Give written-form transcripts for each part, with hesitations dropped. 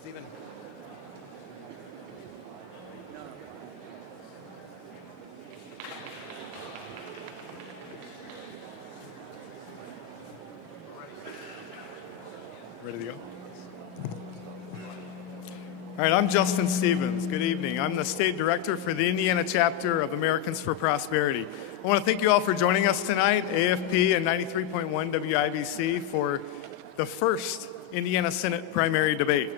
Stephen. Ready to go? All right, I'm Justin Stevens. Good evening. I'm the State Director for the Indiana Chapter of Americans for Prosperity. I want to thank you all for joining us tonight, AFP and 93.1 WIBC, for the first Indiana Senate primary debate.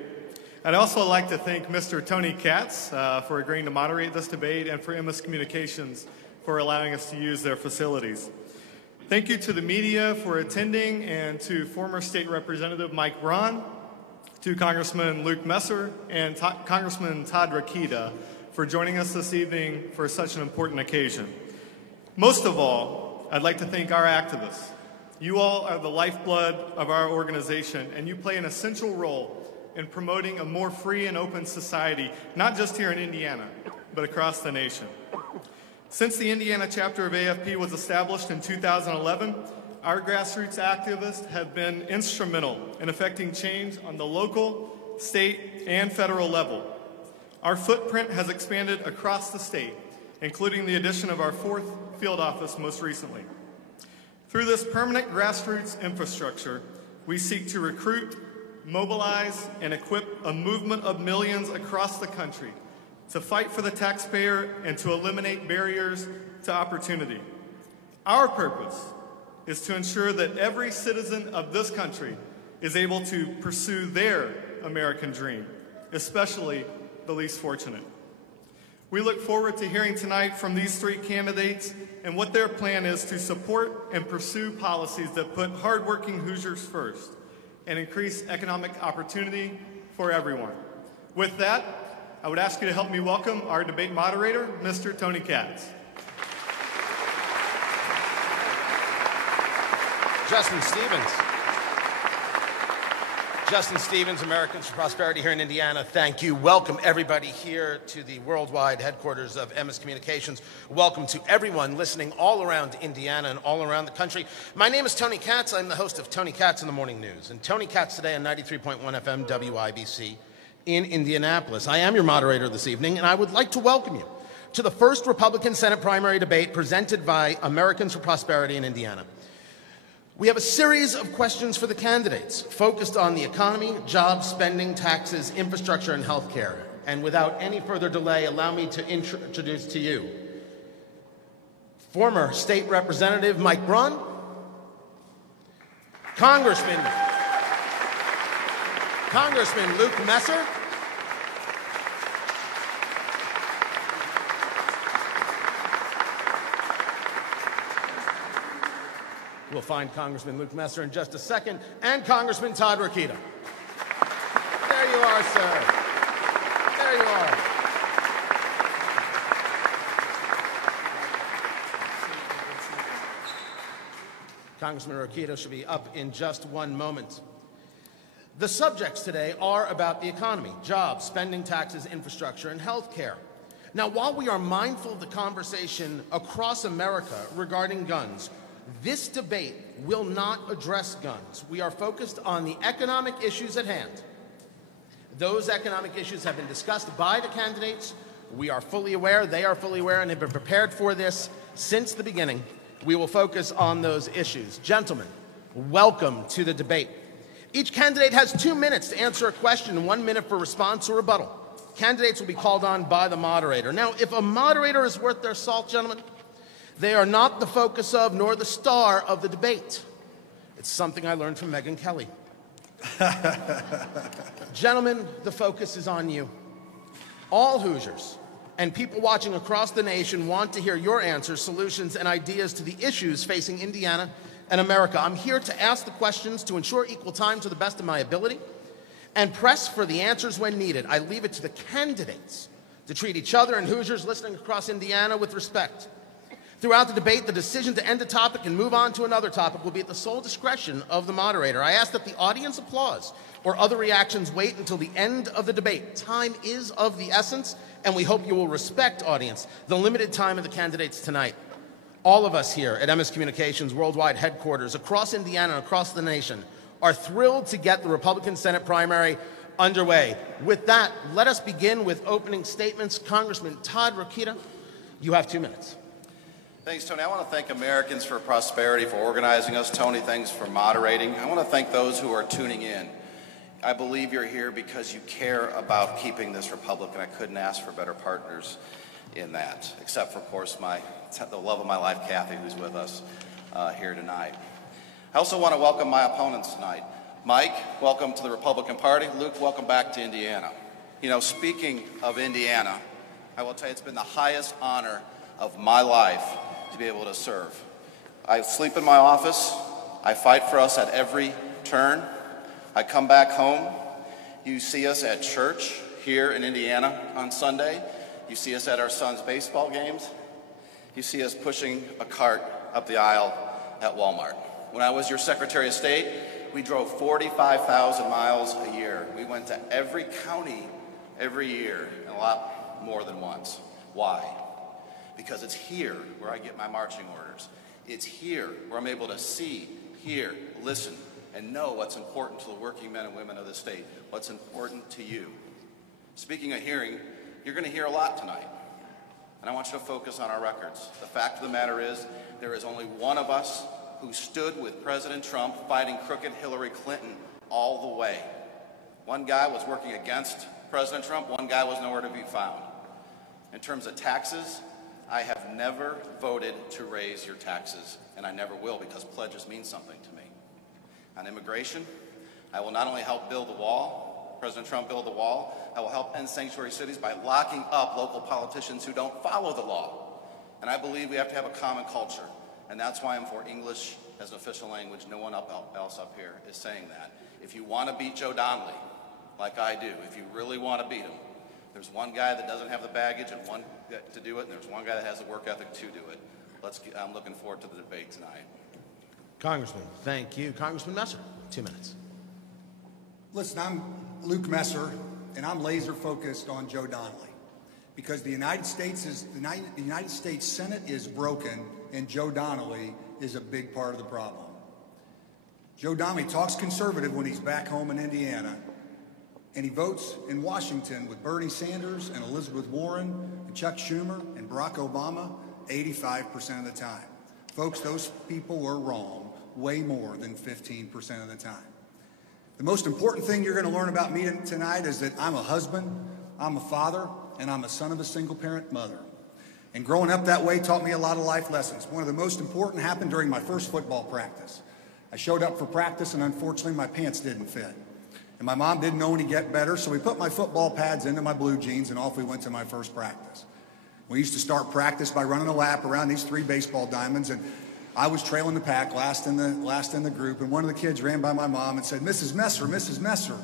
I'd also like to thank Mr. Tony Katz for agreeing to moderate this debate and for MS Communications for allowing us to use their facilities. Thank you to the media for attending and to former State Representative Mike Braun, to Congressman Luke Messer and Congressman Todd Rakita for joining us this evening for such an important occasion. Most of all, I'd like to thank our activists. You all are the lifeblood of our organization, and you play an essential role in promoting a more free and open society, not just here in Indiana, but across the nation. Since the Indiana chapter of AFP was established in 2011, our grassroots activists have been instrumental in effecting change on the local, state, and federal level. Our footprint has expanded across the state, including the addition of our 4th field office most recently. Through this permanent grassroots infrastructure, we seek to recruit, mobilize, and equip a movement of millions across the country to fight for the taxpayer and to eliminate barriers to opportunity. Our purpose is to ensure that every citizen of this country is able to pursue their American dream, especially the least fortunate. We look forward to hearing tonight from these 3 candidates and what their plan is to support and pursue policies that put hardworking Hoosiers first and increase economic opportunity for everyone. With that, I would ask you to help me welcome our debate moderator, Mr. Tony Katz. Justin Stevens. Justin Stevens, Americans for Prosperity here in Indiana. Thank you. Welcome everybody here to the worldwide headquarters of MS Communications. Welcome to everyone listening all around Indiana and all around the country. My name is Tony Katz. I'm the host of Tony Katz in the Morning News. And Tony Katz today on 93.1 FM WIBC in Indianapolis. I am your moderator this evening, and I would like to welcome you to the first Republican Senate primary debate presented by Americans for Prosperity in Indiana. We have a series of questions for the candidates focused on the economy, jobs, spending, taxes, infrastructure, and health care. And without any further delay, allow me to introduce to you former State Representative Mike Braun, Congressman Luke Messer, we'll find Congressman Luke Messer in just a second, and Congressman Todd Rakita. There you are, sir. There you are. Congressman Rakita should be up in just one moment. The subjects today are about the economy, jobs, spending, taxes, infrastructure, and health care. Now, while we are mindful of the conversation across America regarding guns, this debate will not address guns. We are focused on the economic issues at hand. Those economic issues have been discussed by the candidates. We are fully aware, they are fully aware, and have been prepared for this since the beginning. We will focus on those issues. Gentlemen, welcome to the debate. Each candidate has 2 minutes to answer a question and 1 minute for response or rebuttal. Candidates will be called on by the moderator. Now, if a moderator is worth their salt, gentlemen, they are not the focus of nor the star of the debate. It's something I learned from Megyn Kelly. Gentlemen, the focus is on you. All Hoosiers and people watching across the nation want to hear your answers, solutions, and ideas to the issues facing Indiana and America. I'm here to ask the questions to ensure equal time to the best of my ability and press for the answers when needed. I leave it to the candidates to treat each other and Hoosiers listening across Indiana with respect. Throughout the debate, the decision to end a topic and move on to another topic will be at the sole discretion of the moderator. I ask that the audience applause or other reactions wait until the end of the debate. Time is of the essence, and we hope you will respect, audience, the limited time of the candidates tonight. All of us here at MS Communications worldwide headquarters across Indiana and across the nation are thrilled to get the Republican Senate primary underway. With that, let us begin with opening statements. Congressman Todd, you have 2 minutes. Thanks, Tony. I want to thank Americans for Prosperity for organizing us. Tony, thanks for moderating. I want to thank those who are tuning in. I believe you're here because you care about keeping this republic, and I couldn't ask for better partners in that, except for, of course, the love of my life, Kathy, who's with us here tonight. I also want to welcome my opponents tonight. Mike, welcome to the Republican Party. Luke, welcome back to Indiana. You know, speaking of Indiana, I will tell you it's been the highest honor of my life to be able to serve. I sleep in my office. I fight for us at every turn. I come back home. You see us at church here in Indiana on Sunday. You see us at our son's baseball games. You see us pushing a cart up the aisle at Walmart. When I was your Secretary of State, we drove 45,000 miles a year. We went to every county every year, and a lot more than once. Why? Because it's here where I get my marching orders. It's here where I'm able to see, hear, listen, and know what's important to the working men and women of the state, what's important to you. Speaking of hearing, you're going to hear a lot tonight, and I want you to focus on our records. The fact of the matter is, there is only one of us who stood with President Trump fighting crooked Hillary Clinton all the way. One guy was working against President Trump, one guy was nowhere to be found. In terms of taxes, I have never voted to raise your taxes, and I never will because pledges mean something to me. On immigration, I will not only help build the wall, President Trump build the wall, I will help end sanctuary cities by locking up local politicians who don't follow the law. And I believe we have to have a common culture, and that's why I'm for English as an official language. No one else up here is saying that. If you want to beat Joe Donnelly, like I do, if you really want to beat him, there's one guy that doesn't have the baggage and one to do it, and there's one guy that has the work ethic to do it. I'm looking forward to the debate tonight. Congressman, thank you. Congressman Messer, 2 minutes. Listen, I'm Luke Messer, and I'm laser focused on Joe Donnelly because the United States Senate is broken, and Joe Donnelly is a big part of the problem. Joe Donnelly talks conservative when he's back home in Indiana, and he votes in Washington with Bernie Sanders and Elizabeth Warren and Chuck Schumer and Barack Obama 85% of the time. Folks, those people were wrong way more than 15% of the time. The most important thing you're going to learn about me tonight is that I'm a husband, I'm a father, and I'm a son of a single-parent mother. And growing up that way taught me a lot of life lessons. One of the most important happened during my first football practice. I showed up for practice, and unfortunately, my pants didn't fit. And my mom didn't know any get better, so we put my football pads into my blue jeans, and off we went to my first practice. We used to start practice by running a lap around these 3 baseball diamonds, and I was trailing the pack, last in the group, and one of the kids ran by my mom and said, Mrs. Messer,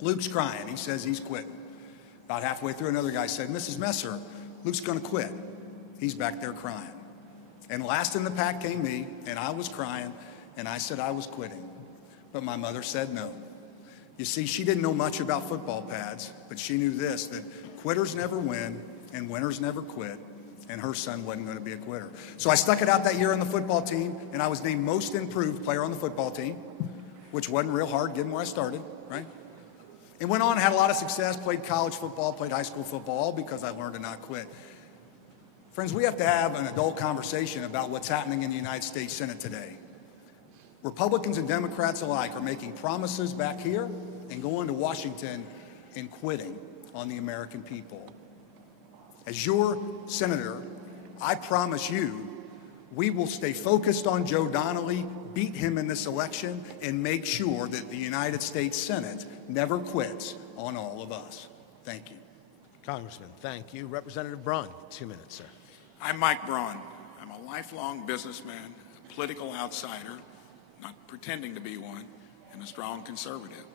Luke's crying. He says he's quitting. About halfway through, another guy said, Mrs. Messer, Luke's going to quit. He's back there crying. And last in the pack came me, and I was crying, and I said I was quitting. But my mother said no. You see, she didn't know much about football pads, but she knew this, that quitters never win, and winners never quit. And her son wasn't going to be a quitter. So I stuck it out that year on the football team, and I was named most improved player on the football team, which wasn't real hard given where I started, right? And went on and had a lot of success, played college football, played high school football, all because I learned to not quit. Friends, we have to have an adult conversation about what's happening in the United States Senate today. Republicans and Democrats alike are making promises back here and going to Washington and quitting on the American people. As your senator, I promise you, we will stay focused on Joe Donnelly, beat him in this election, and make sure that the United States Senate never quits on all of us. Thank you. Congressman, thank you. Representative Braun, 2 minutes, sir. I'm Mike Braun. I'm a lifelong businessman, a political outsider, not pretending to be one, and a strong conservative.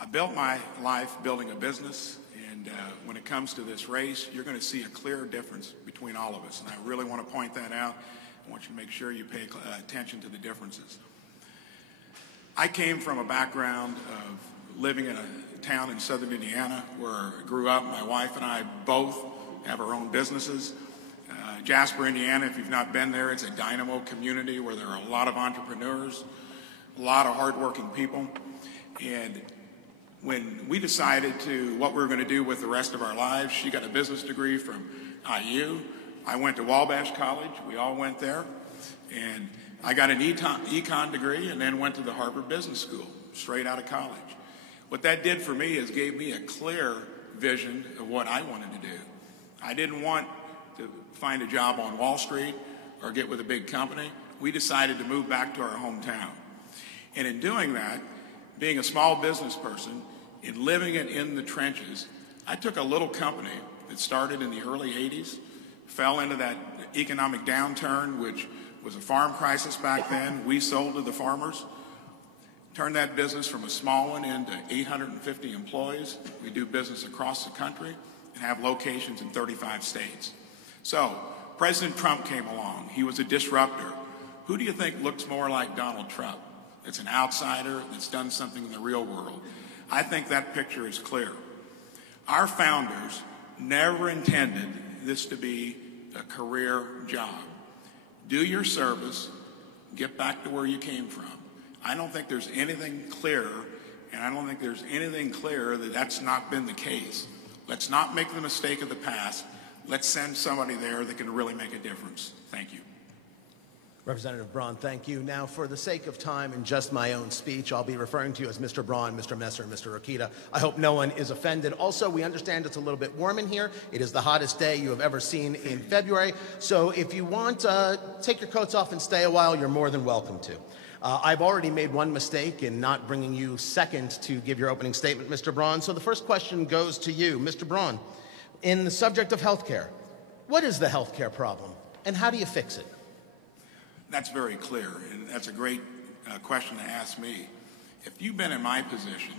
I built my life building a business, and when it comes to this race, you're going to see a clear difference between all of us, and I really want to point that out. I want you to make sure you pay attention to the differences. I came from a background of living in a town in southern Indiana where I grew up. My wife and I both have our own businesses. Jasper, Indiana, if you've not been there, it's a dynamo community where there are a lot of entrepreneurs, a lot of hardworking people. And When we decided what we were going to do with the rest of our lives, she got a business degree from IU. I went to Wabash College. We all went there. And I got an econ degree and then went to the Harvard Business School straight out of college. What that did for me is gave me a clear vision of what I wanted to do. I didn't want to find a job on Wall Street or get with a big company. We decided to move back to our hometown. And in doing that, being a small business person and living it in the trenches, I took a little company that started in the early 80s, fell into that economic downturn, which was a farm crisis back then. We sold to the farmers, turned that business from a small one into 850 employees. We do business across the country and have locations in 35 states. So President Trump came along. He was a disruptor. Who do you think looks more like Donald Trump? It's an outsider that's done something in the real world. I think that picture is clear. Our founders never intended this to be a career job. Do your service, get back to where you came from. I don't think there's anything clearer, and I don't think there's anything clearer that that's not been the case. Let's not make the mistake of the past. Let's send somebody there that can really make a difference. Thank you. Representative Braun, thank you. Now, for the sake of time and just my own speech, I'll be referring to you as Mr. Braun, Mr. Messer, and Mr. Rokita. I hope no one is offended. Also, we understand it's a little bit warm in here. It is the hottest day you have ever seen in February. So if you want, take your coats off and stay a while, you're more than welcome to. I've already made one mistake in not bringing you second to give your opening statement, Mr. Braun. So the first question goes to you, Mr. Braun. In the subject of health care, what is the health care problem, and how do you fix it? That's very clear, and that's a great question to ask me. If you've been in my position,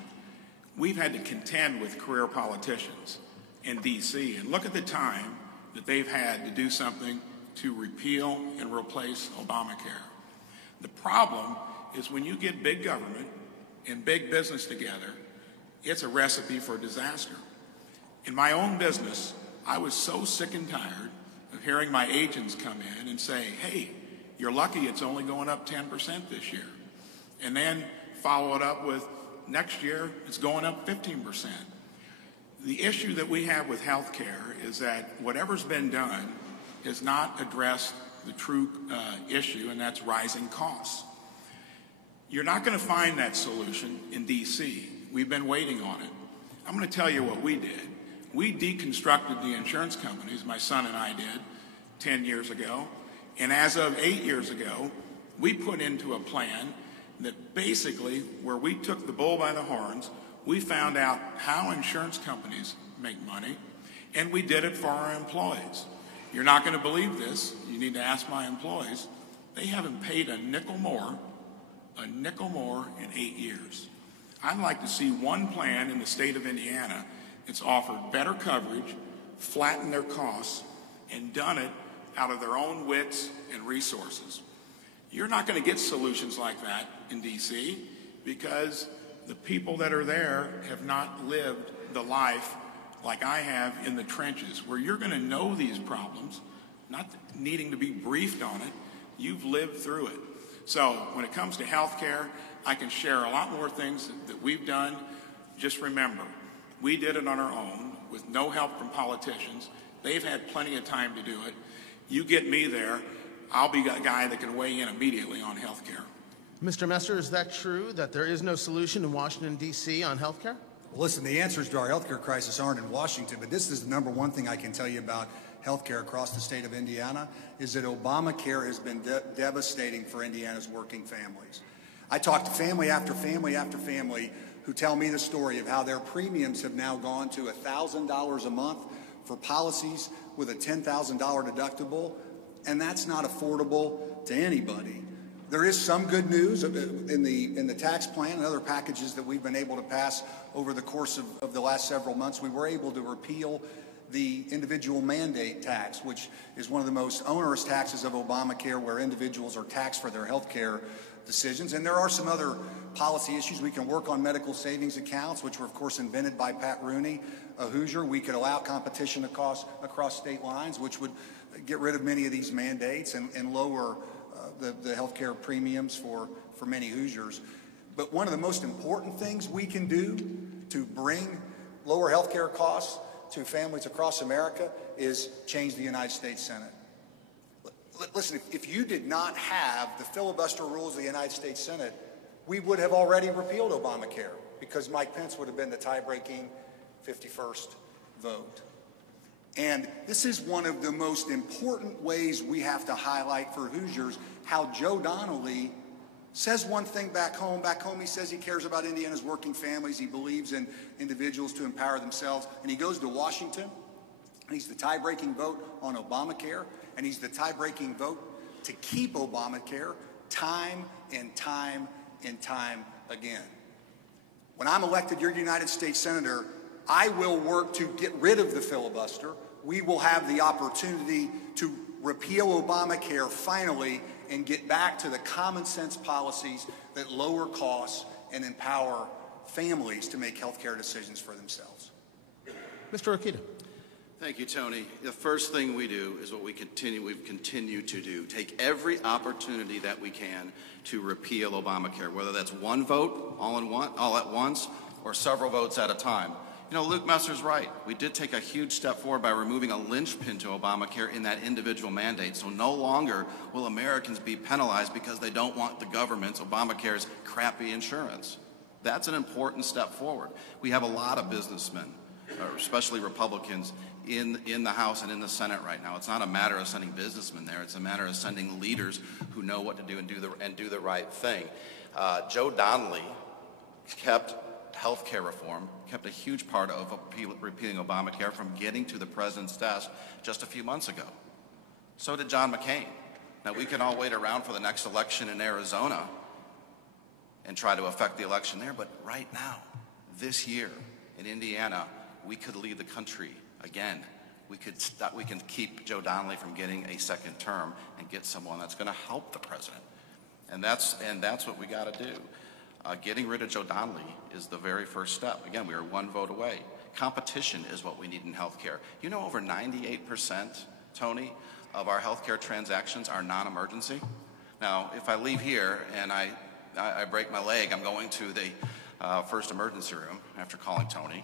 we've had to contend with career politicians in D.C. and look at the time that they've had to do something to repeal and replace Obamacare. The problem is when you get big government and big business together, it's a recipe for disaster. In my own business, I was so sick and tired of hearing my agents come in and say, hey, you're lucky it's only going up 10% this year. And then follow it up with next year it's going up 15%. The issue that we have with health care is that whatever's been done has not addressed the true issue, and that's rising costs. You're not going to find that solution in D.C. We've been waiting on it. I'm going to tell you what we did. We deconstructed the insurance companies, my son and I did, 10 years ago. And as of 8 years ago, we put into a plan that basically, where we took the bull by the horns, we found out how insurance companies make money, and we did it for our employees. You're not going to believe this. You need to ask my employees. They haven't paid a nickel more in 8 years. I'd like to see one plan in the state of Indiana that's offered better coverage, flattened their costs, and done it out of their own wits and resources. You're not going to get solutions like that in D.C. because the people that are there have not lived the life like I have in the trenches, where you're going to know these problems, not needing to be briefed on it. You've lived through it. So when it comes to health care, I can share a lot more things that we've done. Just remember, we did it on our own with no help from politicians. They've had plenty of time to do it. You get me there, I'll be a guy that can weigh in immediately on health care. Mr. Messer, is that true, that there is no solution in Washington, D.C. on health care? Well, listen, the answers to our health care crisis aren't in Washington, but this is the number one thing I can tell you about health care across the state of Indiana, is that Obamacare has been devastating for Indiana's working families. I talk to family after family after family who tell me the story of how their premiums have now gone to $1,000 a month for policies with a $10,000 deductible, and that's not affordable to anybody. There is some good news in the tax plan and other packages that we've been able to pass over the course of the last several months. We were able to repeal the individual mandate tax, which is one of the most onerous taxes of Obamacare, where individuals are taxed for their health care decisions. And there are some other policy issues. We can work on medical savings accounts, which were, of course, invented by Pat Rooney, a Hoosier. We could allow competition across state lines, which would get rid of many of these mandates and lower the health care premiums for many Hoosiers. But one of the most important things we can do to bring lower health care costs to families across America is change the United States Senate. Listen, if you did not have the filibuster rules of the United States Senate, we would have already repealed Obamacare because Mike Pence would have been the tie-breaking 51st vote. And this is one of the most important ways we have to highlight for Hoosiers how Joe Donnelly says one thing back home. Back home he says he cares about Indiana's working families. He believes in individuals to empower themselves. And he goes to Washington, and he's the tie-breaking vote on Obamacare, and he's the tie-breaking vote to keep Obamacare time and time and time again. When I'm elected your United States Senator, I will work to get rid of the filibuster. We will have the opportunity to repeal Obamacare finally and get back to the common sense policies that lower costs and empower families to make health care decisions for themselves. Mr. Akita. Thank you, Tony. The first thing we do is what we've continued to do. Take every opportunity that we can to repeal Obamacare, whether that's one vote all at once or several votes at a time. You know, Luke Messer's right. We did take a huge step forward by removing a linchpin to Obamacare in that individual mandate. So no longer will Americans be penalized because they don't want the government's, Obamacare's, crappy insurance. That's an important step forward. We have a lot of businessmen, especially Republicans, in the House and in the Senate right now. It's not a matter of sending businessmen there. It's a matter of sending leaders who know what to do and do the right thing. Joe Donnelly kept health care reform, kept a huge part of repealing Obamacare from getting to the president's desk just a few months ago. So did John McCain. Now, we can all wait around for the next election in Arizona and try to affect the election there, but right now, this year in Indiana, we could lead the country again. We can keep Joe Donnelly from getting a second term and get someone that's going to help the president. And that's what we got to do. Getting rid of Joe Donnelly is the very first step. Again, we are one vote away. Competition is what we need in healthcare. You know, over 98%, Tony, of our healthcare transactions are non-emergency. Now, if I leave here and I break my leg, I'm going to the first emergency room after calling Tony.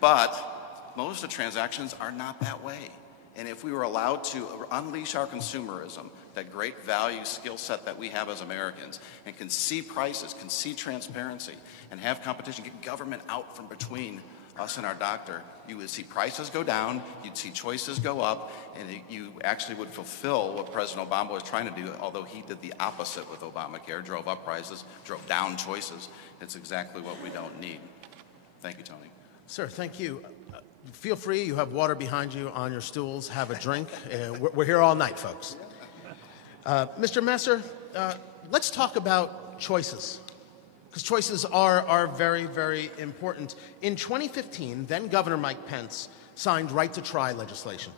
But most of the transactions are not that way. And if we were allowed to unleash our consumerism, that great value skill set that we have as Americans, and can see prices, can see transparency, and have competition, get government out from between us and our doctor, you would see prices go down, you'd see choices go up, and you actually would fulfill what President Obama was trying to do, although he did the opposite with Obamacare, drove up prices, drove down choices. It's exactly what we don't need. Thank you, Tony. Sir, thank you. Feel free, you have water behind you on your stools, have a drink. We're here all night, folks. Mr. Messer, let's talk about choices, because choices are very, very important. In 2015, then Governor Mike Pence signed right to try legislation.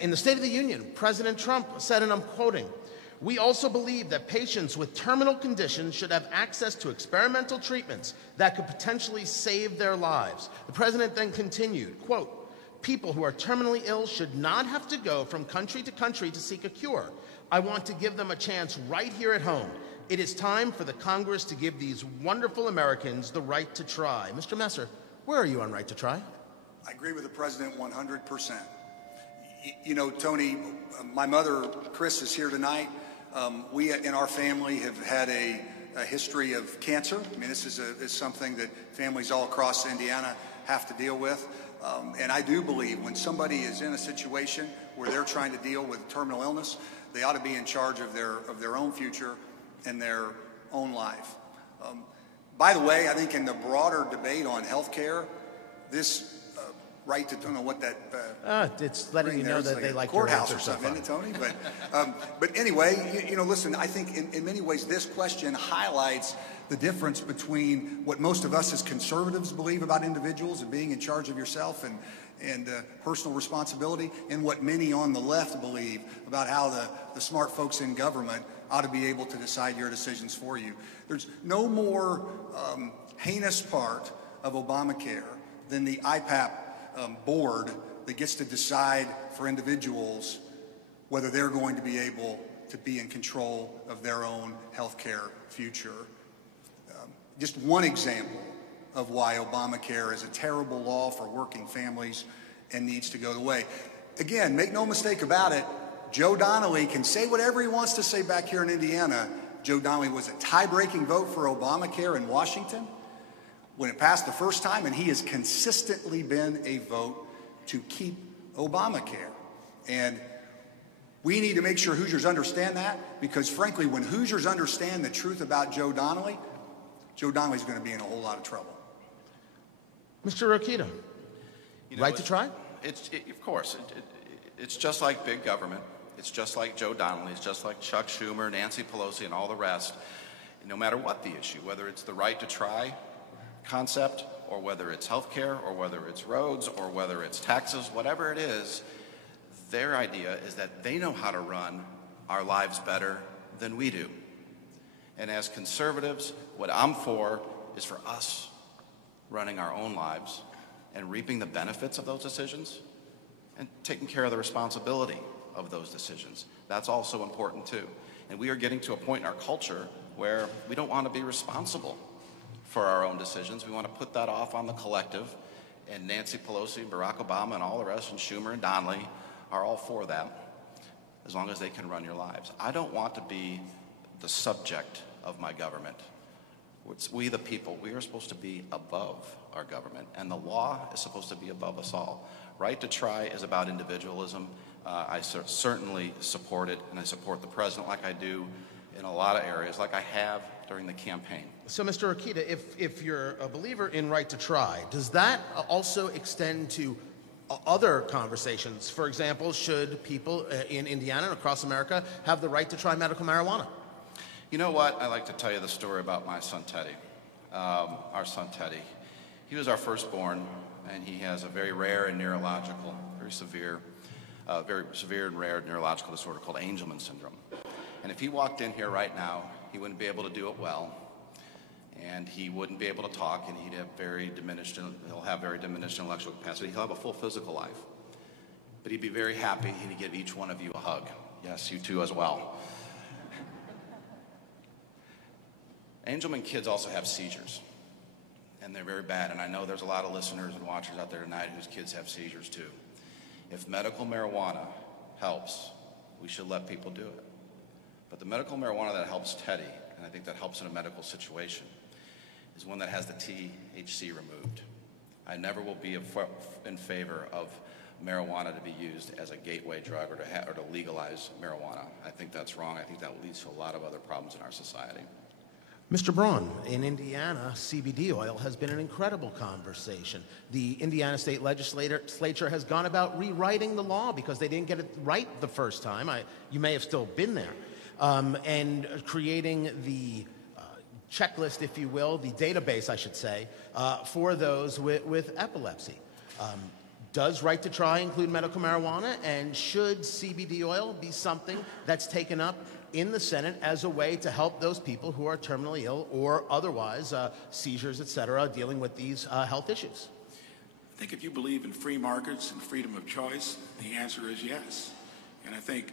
In the State of the Union, President Trump said, and I'm quoting, "We also believe that patients with terminal conditions should have access to experimental treatments that could potentially save their lives." The president then continued, quote, "People who are terminally ill should not have to go from country to country to seek a cure. I want to give them a chance right here at home. It is time for the Congress to give these wonderful Americans the right to try." Mr. Messer, where are you on right to try? I agree with the president 100%. You know, Tony, my mother, Chris, is here tonight. We in our family have had a history of cancer. I mean, this is something that families all across Indiana have to deal with. And I do believe when somebody is in a situation where they're trying to deal with terminal illness, they ought to be in charge of their own future and their own life. By the way, I think in the broader debate on health care, this right to, I don't know what that it's letting you know that they like courthouse your or something, isn't it, Tony? But anyway, you know, listen, I think in many ways this question highlights the difference between what most of us as conservatives believe about individuals and being in charge of yourself and personal responsibility, and what many on the left believe about how the smart folks in government ought to be able to decide your decisions for you. There's no more heinous part of Obamacare than the IPAP board that gets to decide for individuals whether they're going to be able to be in control of their own health care future. Just one example of why Obamacare is a terrible law for working families and needs to go away. Again, make no mistake about it, Joe Donnelly can say whatever he wants to say back here in Indiana. Joe Donnelly was a tie-breaking vote for Obamacare in Washington when it passed the first time, and he has consistently been a vote to keep Obamacare. And we need to make sure Hoosiers understand that, because frankly, when Hoosiers understand the truth about Joe Donnelly's going to be in a whole lot of trouble. Mr. Rokita, right to try? Of course. It's just like big government. It's just like Joe Donnelly. It's just like Chuck Schumer, Nancy Pelosi, and all the rest. No matter what the issue, whether it's the right to try concept, or whether it's health care, or whether it's roads, or whether it's taxes, whatever it is, their idea is that they know how to run our lives better than we do. And as conservatives, what I'm for is for us running our own lives and reaping the benefits of those decisions and taking care of the responsibility of those decisions. That's also important too. And we are getting to a point in our culture where we don't want to be responsible for our own decisions. We want to put that off on the collective. And Nancy Pelosi, Barack Obama, and all the rest, and Schumer and Donnelly are all for that, as long as they can run your lives. I don't want to be the subject of my government. It's we the people. We are supposed to be above our government, and the law is supposed to be above us all. Right to try is about individualism. I certainly support it, and I support the president like I do in a lot of areas, like I have during the campaign. So, Mr. Rokita, if you're a believer in right to try, does that also extend to other conversations? For example, should people in Indiana and across America have the right to try medical marijuana? You know what? I like to tell you the story about my son Teddy. Our son Teddy. He was our firstborn, and he has a very rare and neurological, very severe and rare neurological disorder called Angelman syndrome. And if he walked in here right now, he wouldn't be able to do it well, and he wouldn't be able to talk, and he'll have very diminished intellectual capacity. He'll have a full physical life, but he'd be very happy, and he'd give each one of you a hug. Yes, you too as well. Angelman kids also have seizures, and they're very bad, and I know there's a lot of listeners and watchers out there tonight whose kids have seizures too. If medical marijuana helps, we should let people do it. But the medical marijuana that helps Teddy, and I think that helps in a medical situation, is one that has the THC removed. I never will be in favor of marijuana to be used as a gateway drug or to legalize marijuana. I think that's wrong. I think that leads to a lot of other problems in our society. Mr. Braun, in Indiana, CBD oil has been an incredible conversation. The Indiana State Legislature has gone about rewriting the law because they didn't get it right the first time. You may have still been there. And creating the checklist, if you will, the database, I should say, for those with epilepsy. Does right to try include medical marijuana? And should CBD oil be something that's taken up in the Senate as a way to help those people who are terminally ill or otherwise, seizures, et cetera, dealing with these health issues? I think if you believe in free markets and freedom of choice, the answer is yes. And I think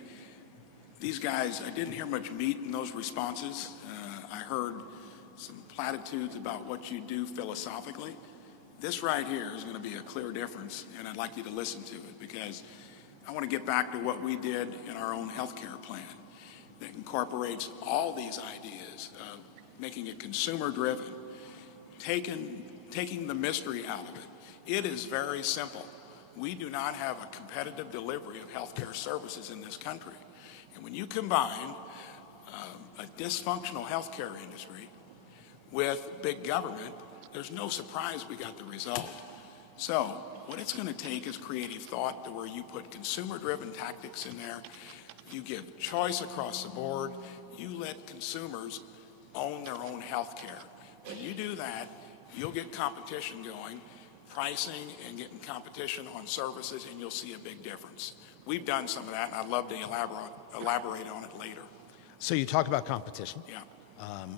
these guys, I didn't hear much meat in those responses. I heard some platitudes about what you do philosophically. This right here is going to be a clear difference, and I'd like you to listen to it, because I want to get back to what we did in our own health care plan that incorporates all these ideas of making it consumer-driven, taking the mystery out of it. It is very simple. We do not have a competitive delivery of health care services in this country. And when you combine a dysfunctional health care industry with big government, there's no surprise we got the result. So what it's going to take is creative thought to where you put consumer-driven tactics in there. You give choice across the board. You let consumers own their own health care. When you do that, you'll get competition going, pricing and getting competition on services, and you'll see a big difference. We've done some of that, and I'd love to elaborate on it later. So you talk about competition. Yeah.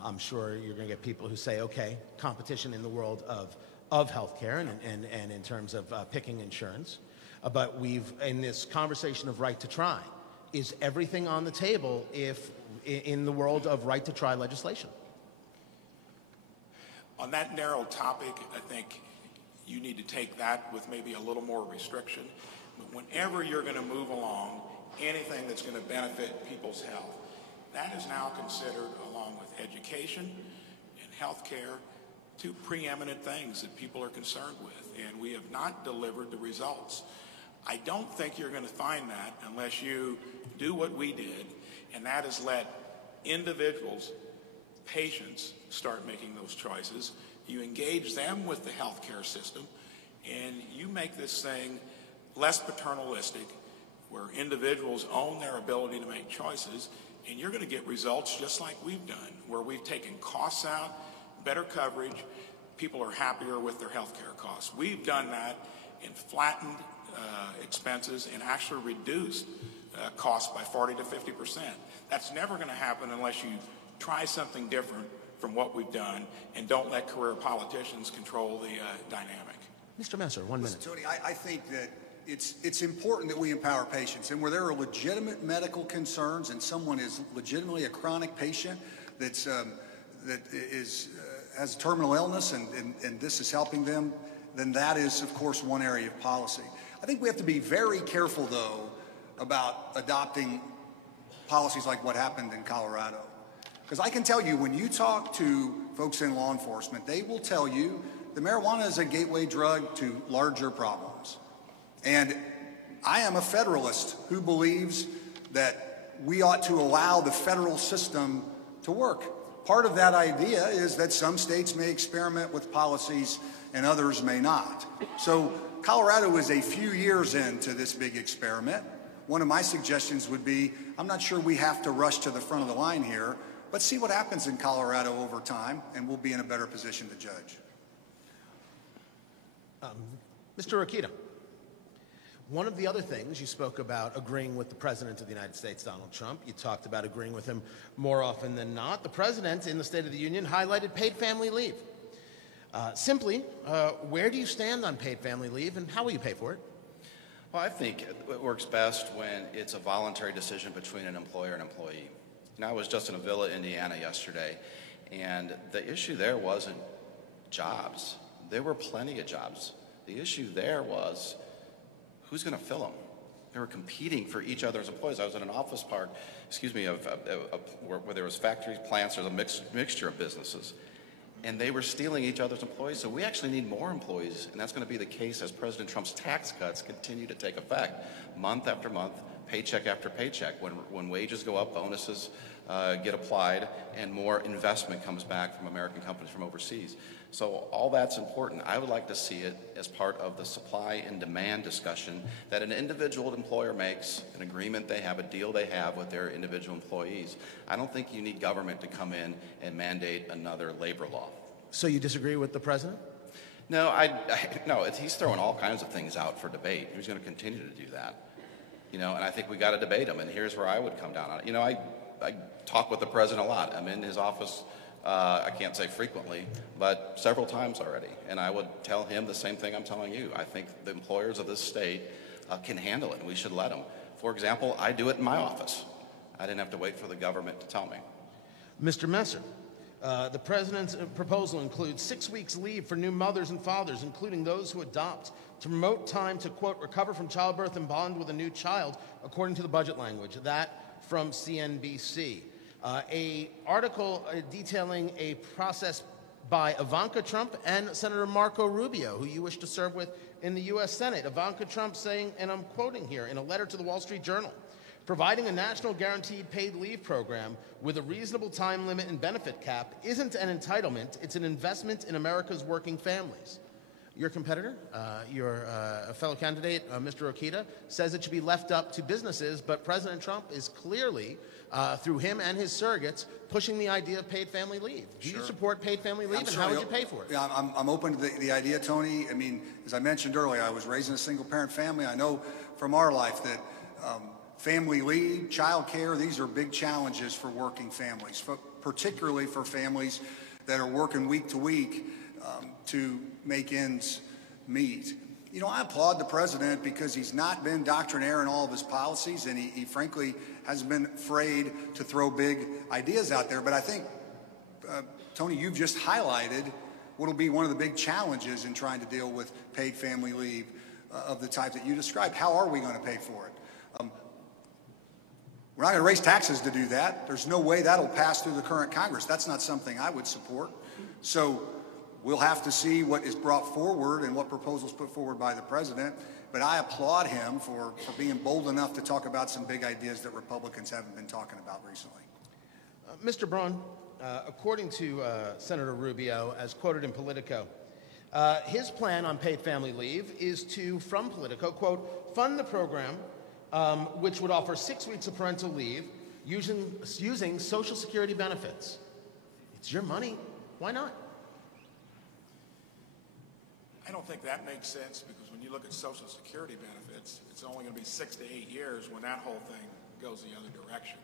I'm sure you're going to get people who say, okay, competition in the world of healthcare and in terms of picking insurance. But in this conversation of right to try, is everything on the table if in the world of right to try legislation? On that narrow topic, I think you need to take that with maybe a little more restriction. But whenever you're going to move along anything that's going to benefit people's health, that is now considered, along with education and health care, two preeminent things that people are concerned with, and we have not delivered the results. I don't think you're going to find that unless you do what we did, and that is let individuals, patients, start making those choices. You engage them with the healthcare system, and you make this thing less paternalistic, where individuals own their ability to make choices, and you're going to get results just like we've done, where we've taken costs out, better coverage, people are happier with their healthcare costs. We've done that and flattened expenses and actually reduced costs by 40 to 50%. That's never going to happen unless you try something different from what we've done and don't let career politicians control the dynamic. Mr. Messer, 1 minute. Tony, I think that it's important that we empower patients, and where there are legitimate medical concerns and someone is legitimately a chronic patient that has terminal illness and this is helping them, then that is, of course, one area of policy. I think we have to be very careful, though, about adopting policies like what happened in Colorado. Because I can tell you, when you talk to folks in law enforcement, they will tell you that marijuana is a gateway drug to larger problems. And I am a federalist who believes that we ought to allow the federal system to work. Part of that idea is that some states may experiment with policies and others may not. So Colorado is a few years into this big experiment. One of my suggestions would be, I'm not sure we have to rush to the front of the line here, but see what happens in Colorado over time, and we'll be in a better position to judge. Mr. Rokita, one of the other things, you spoke about agreeing with the President of the United States, Donald Trump. You talked about agreeing with him more often than not. The President, in the State of the Union, highlighted paid family leave. Simply, where do you stand on paid family leave, and how will you pay for it? Well, I think it works best when it's a voluntary decision between an employer and employee. You know, I was just in Avila, Indiana yesterday, and the issue there wasn't jobs. There were plenty of jobs. The issue there was who's going to fill them. They were competing for each other's employees. I was in an office park, where there was factories, plants, there's a mixture of businesses. And they were stealing each other's employees, so we actually need more employees, and that's going to be the case as President Trump's tax cuts continue to take effect, month after month, paycheck after paycheck. When wages go up, bonuses get applied, and more investment comes back from American companies from overseas. So all that's important. I would like to see it as part of the supply and demand discussion that an individual employer makes, an agreement they have, a deal they have with their individual employees. I don't think you need government to come in and mandate another labor law. So you disagree with the President? No, no. He's throwing all kinds of things out for debate. He's going to continue to do that. You know, and I think we got to debate him. And here's where I would come down on it. You know, I talk with the President a lot. I'm in his office. I can't say frequently, but several times already. And I would tell him the same thing I'm telling you. I think the employers of this state can handle it, and we should let them. For example, I do it in my office. I didn't have to wait for the government to tell me. Mr. Messer, the President's proposal includes 6 weeks leave for new mothers and fathers, including those who adopt, to promote time to, quote, recover from childbirth and bond with a new child, according to the budget language. That from CNBC. A article detailing a process by Ivanka Trump and Senator Marco Rubio, who you wish to serve with in the U.S. Senate. Ivanka Trump saying, and I'm quoting here, in a letter to the Wall Street Journal, providing a national guaranteed paid leave program with a reasonable time limit and benefit cap isn't an entitlement, it's an investment in America's working families. Your competitor, your fellow candidate, Mr. Rokita, says it should be left up to businesses, but President Trump is clearly, through him and his surrogates, pushing the idea of paid family leave. Do you support paid family leave, and how would you pay for it? Yeah, I'm open to the idea, Tony. I mean, as I mentioned earlier, I was raised in a single-parent family. I know from our life that family leave, child care, these are big challenges for working families, particularly for families that are working week to week to make ends meet. You know, I applaud the President because he's not been doctrinaire in all of his policies, and he frankly hasn't been afraid to throw big ideas out there. But I think, Tony, you've just highlighted what will be one of the big challenges in trying to deal with paid family leave of the type that you described. How are we going to pay for it? We're not going to raise taxes to do that. There's no way that'll pass through the current Congress. That's not something I would support. So we'll have to see what is brought forward and what proposals put forward by the president. But I applaud him for being bold enough to talk about some big ideas that Republicans haven't been talking about recently. Mr. Braun, according to Senator Rubio, as quoted in Politico, his plan on paid family leave is to, from Politico, quote, fund the program which would offer 6 weeks of parental leave using Social Security benefits. It's your money. Why not? I don't think that makes sense, because when you look at Social Security benefits, it's only going to be 6 to 8 years when that whole thing goes the other direction.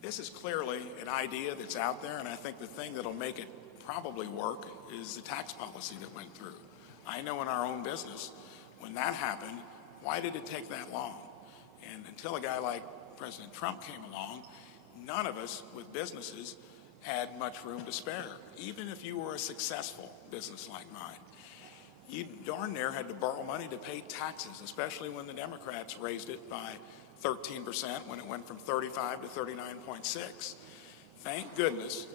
This is clearly an idea that's out there, and I think the thing that'll make it probably work is the tax policy that went through. I know in our own business, when that happened, why did it take that long? And until a guy like President Trump came along, none of us with businesses had much room to spare, even if you were a successful business like mine. You darn near had to borrow money to pay taxes, especially when the Democrats raised it by 13% when it went from 35 to 39.6. Thank goodness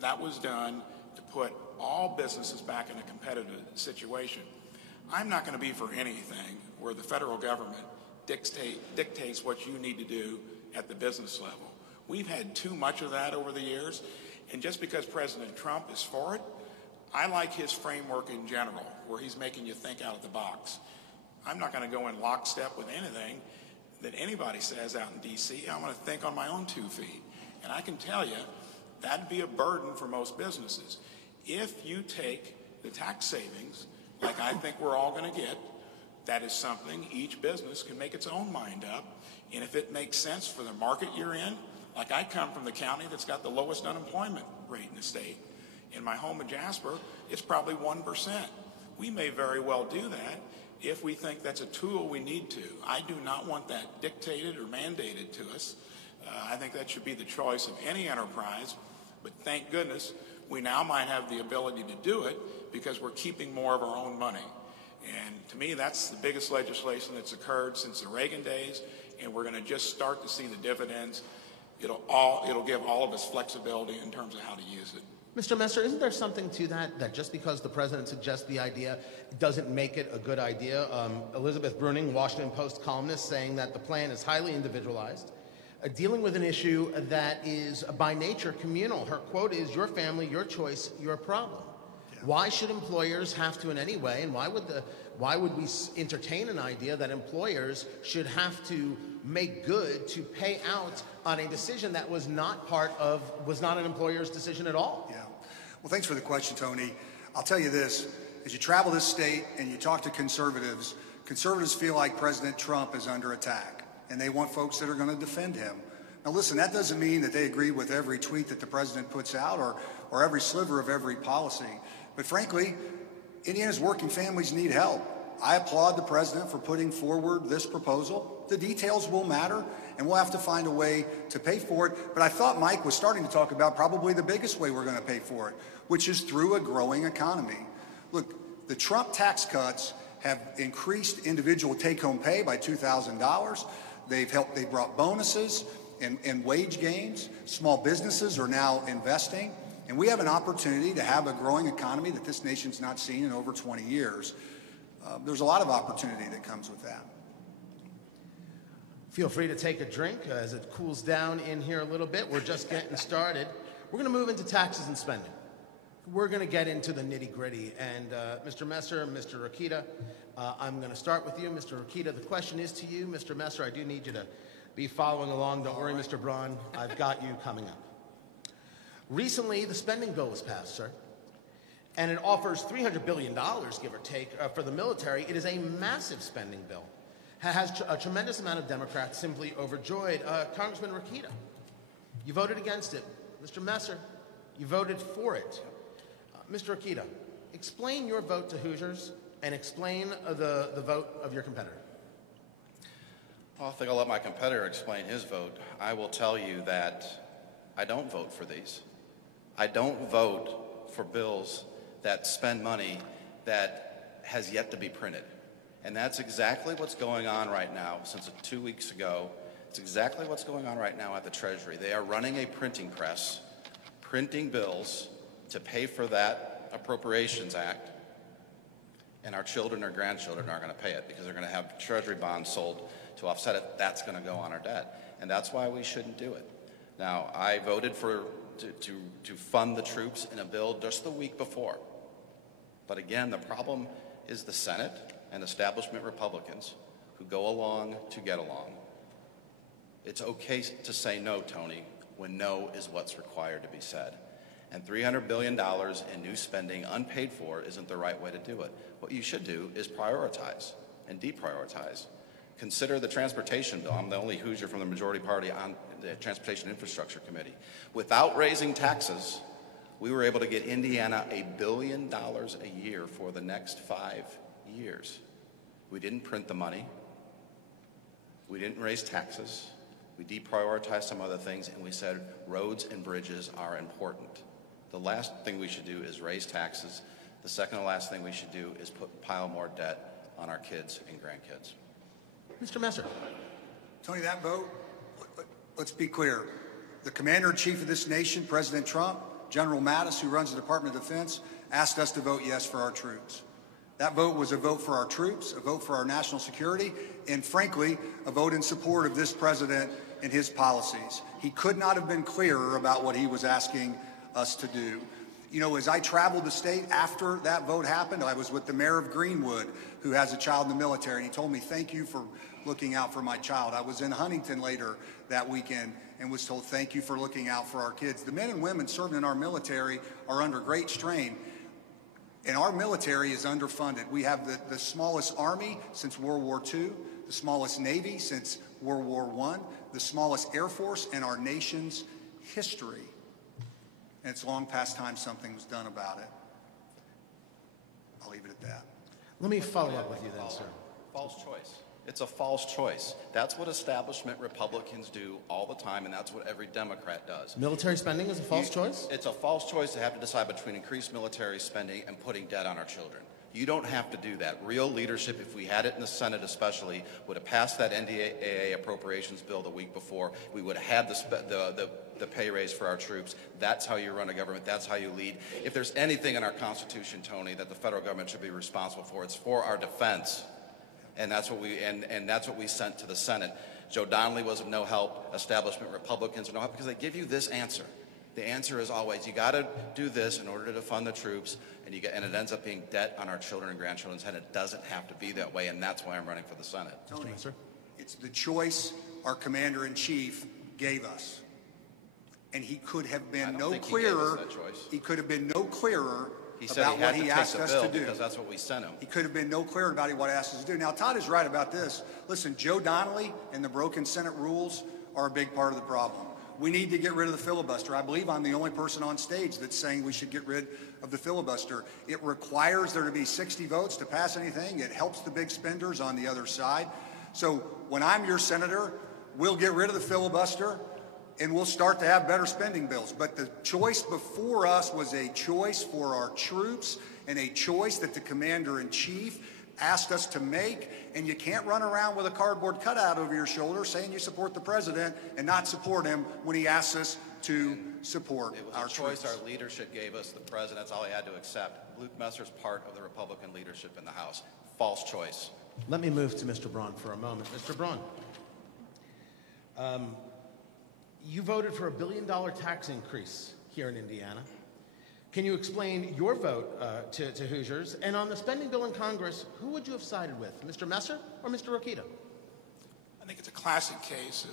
that was done to put all businesses back in a competitive situation. I'm not going to be for anything where the federal government dictates what you need to do at the business level. We've had too much of that over the years, and just because President Trump is for it, I like his framework in general, where he's making you think out of the box. I'm not going to go in lockstep with anything that anybody says out in D.C. I'm going to think on my own 2 feet. And I can tell you, that'd be a burden for most businesses. If you take the tax savings, like I think we're all going to get, that is something each business can make its own mind up. And if it makes sense for the market you're in, like I come from the county that's got the lowest unemployment rate in the state. In my home in Jasper, it's probably 1%. We may very well do that if we think that's a tool we need to. I do not want that dictated or mandated to us. I think that should be the choice of any enterprise. But thank goodness we now might have the ability to do it because we're keeping more of our own money. And to me, that's the biggest legislation that's occurred since the Reagan days, and we're going to just start to see the dividends. It'll give all of us flexibility in terms of how to use it. Mr. Messer, isn't there something to that just because the president suggests the idea doesn't make it a good idea? Elizabeth Bruning, Washington Post columnist, saying that the plan is highly individualized, dealing with an issue that is by nature communal. Her quote is, "Your family, your choice, your problem." Yeah. Why should employers have to in any way, and why would we entertain an idea that employers should have to make good to pay out on a decision that was not an employer's decision at all? Yeah. Well, thanks for the question, Tony. I'll tell you this, as you travel this state and you talk to conservatives feel like President Trump is under attack, and they want folks that are going to defend him. Now listen, that doesn't mean that they agree with every tweet that the president puts out or every sliver of every policy. But frankly, Indiana's working families need help. I applaud the president for putting forward this proposal. The details will matter, and we'll have to find a way to pay for it. But I thought Mike was starting to talk about probably the biggest way we're going to pay for it, which is through a growing economy. Look, the Trump tax cuts have increased individual take-home pay by $2,000. They've brought bonuses and wage gains. Small businesses are now investing. And we have an opportunity to have a growing economy that this nation's not seen in over 20 years. There's a lot of opportunity that comes with that. Feel free to take a drink as it cools down in here a little bit. We're just getting started. We're going to move into taxes and spending. We're going to get into the nitty-gritty. And Mr. Messer, Mr. Rokita, I'm going to start with you. Mr. Rokita, the question is to you. Mr. Messer, I do need you to be following along. Don't worry, Mr. Braun. I've got you coming up. Recently, the spending bill was passed, sir. And it offers $300 billion, give or take, for the military. It is a massive spending bill. Has a tremendous amount of Democrats simply overjoyed. Congressman Rokita, you voted against it. Mr. Messer, you voted for it. Mr. Rokita, explain your vote to Hoosiers and explain the vote of your competitor. Well, I think I'll let my competitor explain his vote. I will tell you that I don't vote for these. I don't vote for bills that spend money that has yet to be printed. And that's exactly what's going on right now. Since 2 weeks ago, it's exactly what's going on right now at the Treasury. They are running a printing press, printing bills to pay for that Appropriations Act, and our children or grandchildren aren't going to pay it because they're going to have Treasury bonds sold to offset it. That's going to go on our debt, and that's why we shouldn't do it. Now, I voted to fund the troops in a bill just the week before. But again, the problem is the Senate and establishment Republicans who go along to get along. It's okay to say no, Tony, when no is what's required to be said. And $300 billion in new spending unpaid for isn't the right way to do it. What you should do is prioritize and deprioritize. Consider the transportation bill. I'm the only Hoosier from the majority party on the Transportation Infrastructure Committee. Without raising taxes, we were able to get Indiana $1 billion a year for the next 5 years. We didn't print the money. We didn't raise taxes. We deprioritized some other things, and we said roads and bridges are important. The last thing we should do is raise taxes. The second to last thing we should do is pile more debt on our kids and grandkids. Mr. Messer. Tony, that vote, let's be clear. The commander-in-chief of this nation, President Trump, General Mattis, who runs the Department of Defense, asked us to vote yes for our troops. That vote was a vote for our troops, a vote for our national security, and frankly, a vote in support of this president and his policies. He could not have been clearer about what he was asking us to do. You know, as I traveled the state after that vote happened, I was with the mayor of Greenwood, who has a child in the military, and he told me, thank you for looking out for my child. I was in Huntington later that weekend and was told, thank you for looking out for our kids. The men and women serving in our military are under great strain, and our military is underfunded. We have the smallest Army since World War II, the smallest Navy since World War I, the smallest Air Force in our nation's history. And it's long past time something was done about it. I'll leave it at that. Let me follow up with you then, sir. False choice. It's a false choice. That's what establishment Republicans do all the time, and that's what every Democrat does. Military spending is a false choice? It's a false choice to have to decide between increased military spending and putting debt on our children. You don't have to do that. Real leadership, if we had it in the Senate especially, would have passed that NDAA appropriations bill the week before. We would have had the pay raise for our troops. That's how you run a government. That's how you lead. If there's anything in our Constitution, Tony, that the federal government should be responsible for, it's for our defense. And that's what we sent to the Senate. Joe Donnelly was of no help. Establishment Republicans are no help because they give you this answer. The answer is always, you got to do this in order to fund the troops, and it ends up being debt on our children and grandchildren's head. It doesn't have to be that way, and that's why I'm running for the Senate. Tony, it's the choice our commander-in-chief gave us. And he could have been no clearer. He could have been no clearer about what he asked us to do. Because that's what we sent him. He could have been no clearer about what he asked us to do. Now, Todd is right about this. Listen, Joe Donnelly and the broken Senate rules are a big part of the problem. We need to get rid of the filibuster. I believe I'm the only person on stage that's saying we should get rid of the filibuster. It requires there to be 60 votes to pass anything. It helps the big spenders on the other side. So when I'm your senator, we'll get rid of the filibuster and we'll start to have better spending bills. But the choice before us was a choice for our troops and a choice that the commander-in-chief asked us to make, and you can't run around with a cardboard cutout over your shoulder saying you support the president and not support him when he asks us to support our troops. It was a choice our leadership gave us. The president's all he had to accept. Luke Messer's part of the Republican leadership in the House. False choice. Let me move to Mr. Braun for a moment. Mr. Braun, you voted for $1 billion tax increase here in Indiana. Can you explain your vote to Hoosiers? And on the spending bill in Congress, who would you have sided with, Mr. Messer or Mr. Rokita? I think it's a classic case of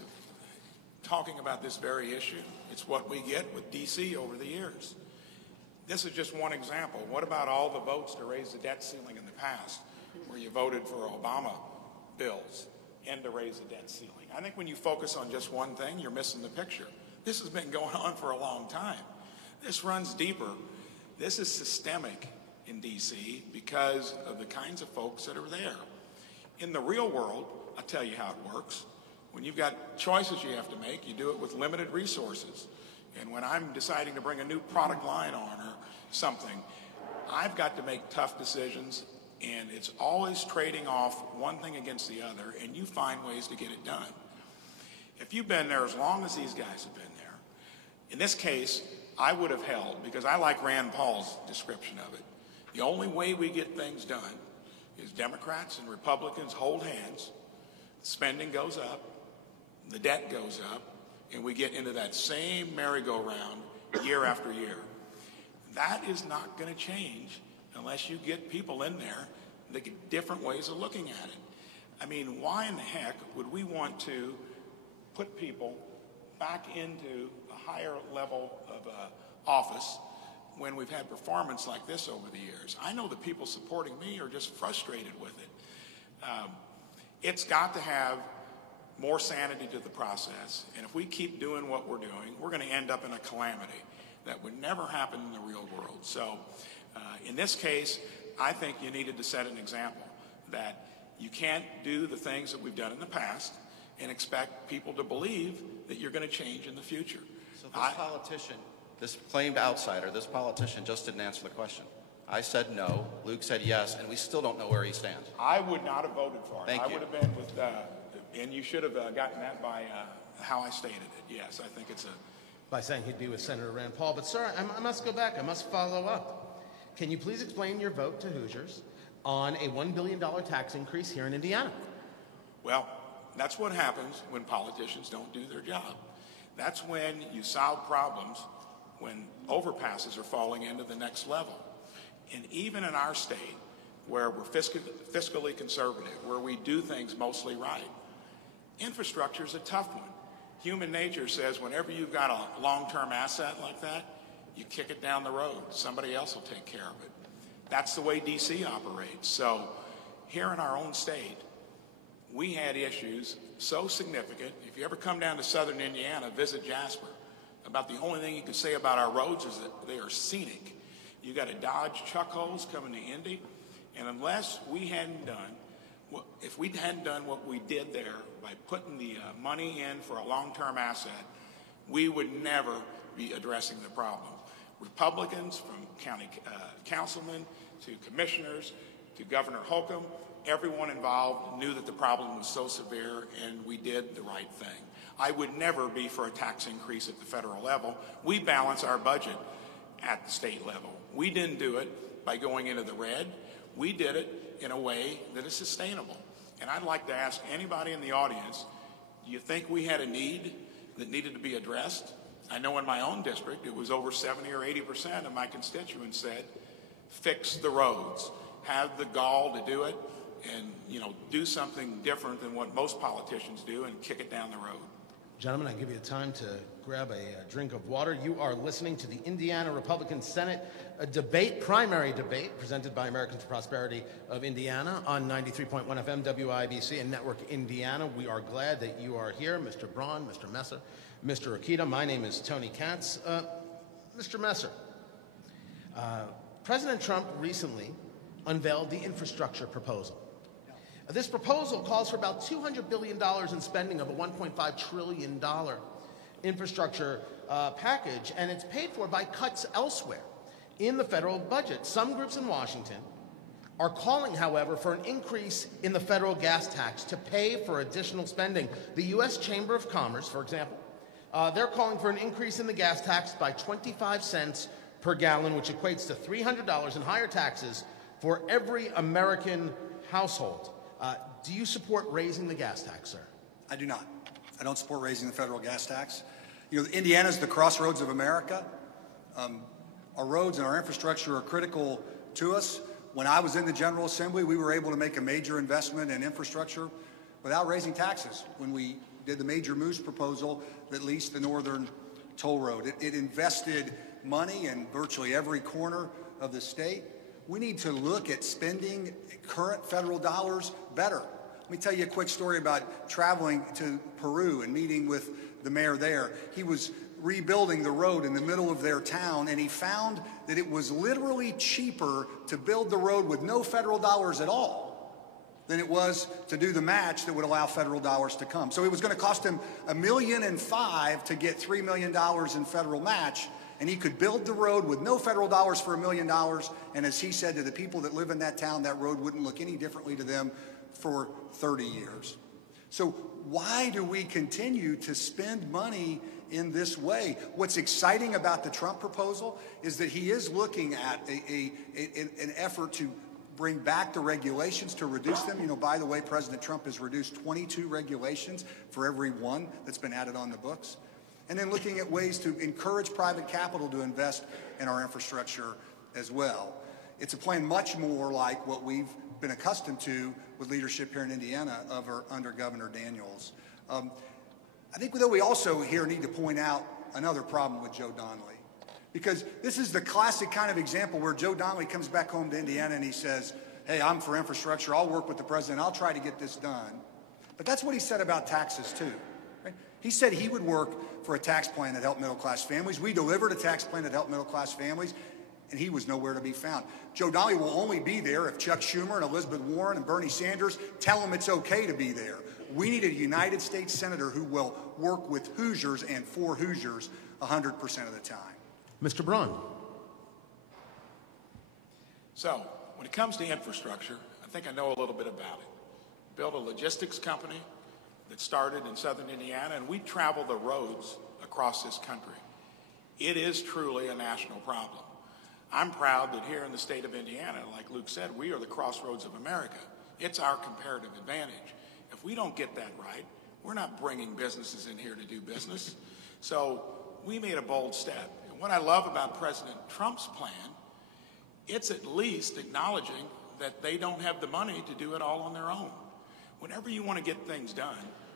talking about this very issue. It's what we get with D.C. over the years. This is just one example. What about all the votes to raise the debt ceiling in the past, where you voted for Obama bills and to raise the debt ceiling? I think when you focus on just one thing, you're missing the picture. This has been going on for a long time. This runs deeper. This is systemic in D.C. because of the kinds of folks that are there. In the real world, I'll tell you how it works. When you've got choices you have to make, you do it with limited resources. And when I'm deciding to bring a new product line on or something, I've got to make tough decisions, and it's always trading off one thing against the other, and you find ways to get it done. If you've been there as long as these guys have been there, in this case, I would have held, because I like Rand Paul's description of it, the only way we get things done is Democrats and Republicans hold hands, spending goes up, the debt goes up, and we get into that same merry-go-round year after year. That is not going to change unless you get people in there that get different ways of looking at it. I mean, why in the heck would we want to put people back into a higher level of office when we've had performance like this over the years? I know the people supporting me are just frustrated with it. It's got to have more sanity to the process, and if we keep doing what we're doing, we're going to end up in a calamity that would never happen in the real world. So in this case, I think you needed to set an example that you can't do the things that we've done in the past and expect people to believe that you're going to change in the future. So this politician, this claimed outsider, this politician just didn't answer the question. I said no, Luke said yes, and we still don't know where he stands. I would not have voted for it. Thank you. I would have been with, and you should have gotten that by how I stated it. Yes, I think it's a... By saying he'd be with Senator Rand Paul. But sir, I must go back. I must follow up. Can you please explain your vote to Hoosiers on a $1 billion tax increase here in Indiana? Well, that's what happens when politicians don't do their job. That's when you solve problems when overpasses are falling into the next level. And even in our state, where we're fiscally conservative, where we do things mostly right, infrastructure is a tough one. Human nature says whenever you've got a long-term asset like that, you kick it down the road. Somebody else will take care of it. That's the way D.C. operates. So here in our own state, we had issues so significant. If you ever come down to southern Indiana, visit Jasper. About the only thing you can say about our roads is that they are scenic. You got to dodge chuck holes coming to Indy, and unless we hadn't done, if we hadn't done what we did there by putting the money in for a long-term asset, we would never be addressing the problem. Republicans, from county councilmen to commissioners to Governor Holcomb, everyone involved knew that the problem was so severe, and we did the right thing. I would never be for a tax increase at the federal level. We balance our budget at the state level. We didn't do it by going into the red. We did it in a way that is sustainable. And I'd like to ask anybody in the audience, do you think we had a need that needed to be addressed? I know in my own district, it was over 70 or 80% of my constituents said, fix the roads, have the gall to do it, and do something different than what most politicians do and kick it down the road. Gentlemen, I give you time to grab a drink of water. You are listening to the Indiana Republican Senate primary debate presented by Americans for Prosperity of Indiana on 93.1 FM WIBC and Network Indiana. We are glad that you are here, Mr. Braun, Mr. Messer, Mr. Akita. My name is Tony Katz. Mr. Messer, President Trump recently unveiled the infrastructure proposal. This proposal calls for about $200 billion in spending of a $1.5 trillion infrastructure package, and it's paid for by cuts elsewhere in the federal budget. Some groups in Washington are calling, however, for an increase in the federal gas tax to pay for additional spending. The U.S. Chamber of Commerce, for example, they're calling for an increase in the gas tax by 25 cents per gallon, which equates to $300 in higher taxes for every American household. Do you support raising the gas tax, sir? I do not. I don't support raising the federal gas tax. Indiana's the crossroads of America. Our roads and our infrastructure are critical to us. When I was in the General Assembly, we were able to make a major investment in infrastructure without raising taxes when we did the Major Moose proposal that leased the northern toll road. It invested money in virtually every corner of the state. We need to look at spending current federal dollars better. Let me tell you a quick story about traveling to Peru and meeting with the mayor there. He was rebuilding the road in the middle of their town, and he found that it was literally cheaper to build the road with no federal dollars at all than it was to do the match that would allow federal dollars to come. So it was going to cost him $1.5 million to get $3 million in federal match. And he could build the road with no federal dollars for $1 million. And as he said to the people that live in that town, that road wouldn't look any differently to them for 30 years. So why do we continue to spend money in this way? What's exciting about the Trump proposal is that he is looking at an effort to bring back the regulations, to reduce them. You know, by the way, President Trump has reduced 22 regulations for every one that's been added on the books. And then looking at ways to encourage private capital to invest in our infrastructure as well. It's a plan much more like what we've been accustomed to with leadership here in Indiana under Governor Daniels. I think though we also here need to point out another problem with Joe Donnelly. Because this is the classic kind of example where Joe Donnelly comes back home to Indiana and he says, hey, I'm for infrastructure, I'll work with the president, I'll try to get this done. But that's what he said about taxes too. Right? He said he would work for a tax plan that helped middle-class families. We delivered a tax plan that helped middle-class families, and he was nowhere to be found. Joe Donnelly will only be there if Chuck Schumer and Elizabeth Warren and Bernie Sanders tell him it's okay to be there. We need a United States Senator who will work with Hoosiers and for Hoosiers 100% of the time. Mr. Braun. So, when it comes to infrastructure, I think I know a little bit about it. Built a logistics company that started in southern Indiana, and we travel the roads across this country. It is truly a national problem. I'm proud that here in the state of Indiana, like Luke said, we are the crossroads of America. It's our comparative advantage. If we don't get that right, we're not bringing businesses in here to do business. So we made a bold step. And what I love about President Trump's plan, it's at least acknowledging that they don't have the money to do it all on their own. Whenever you want to get things done,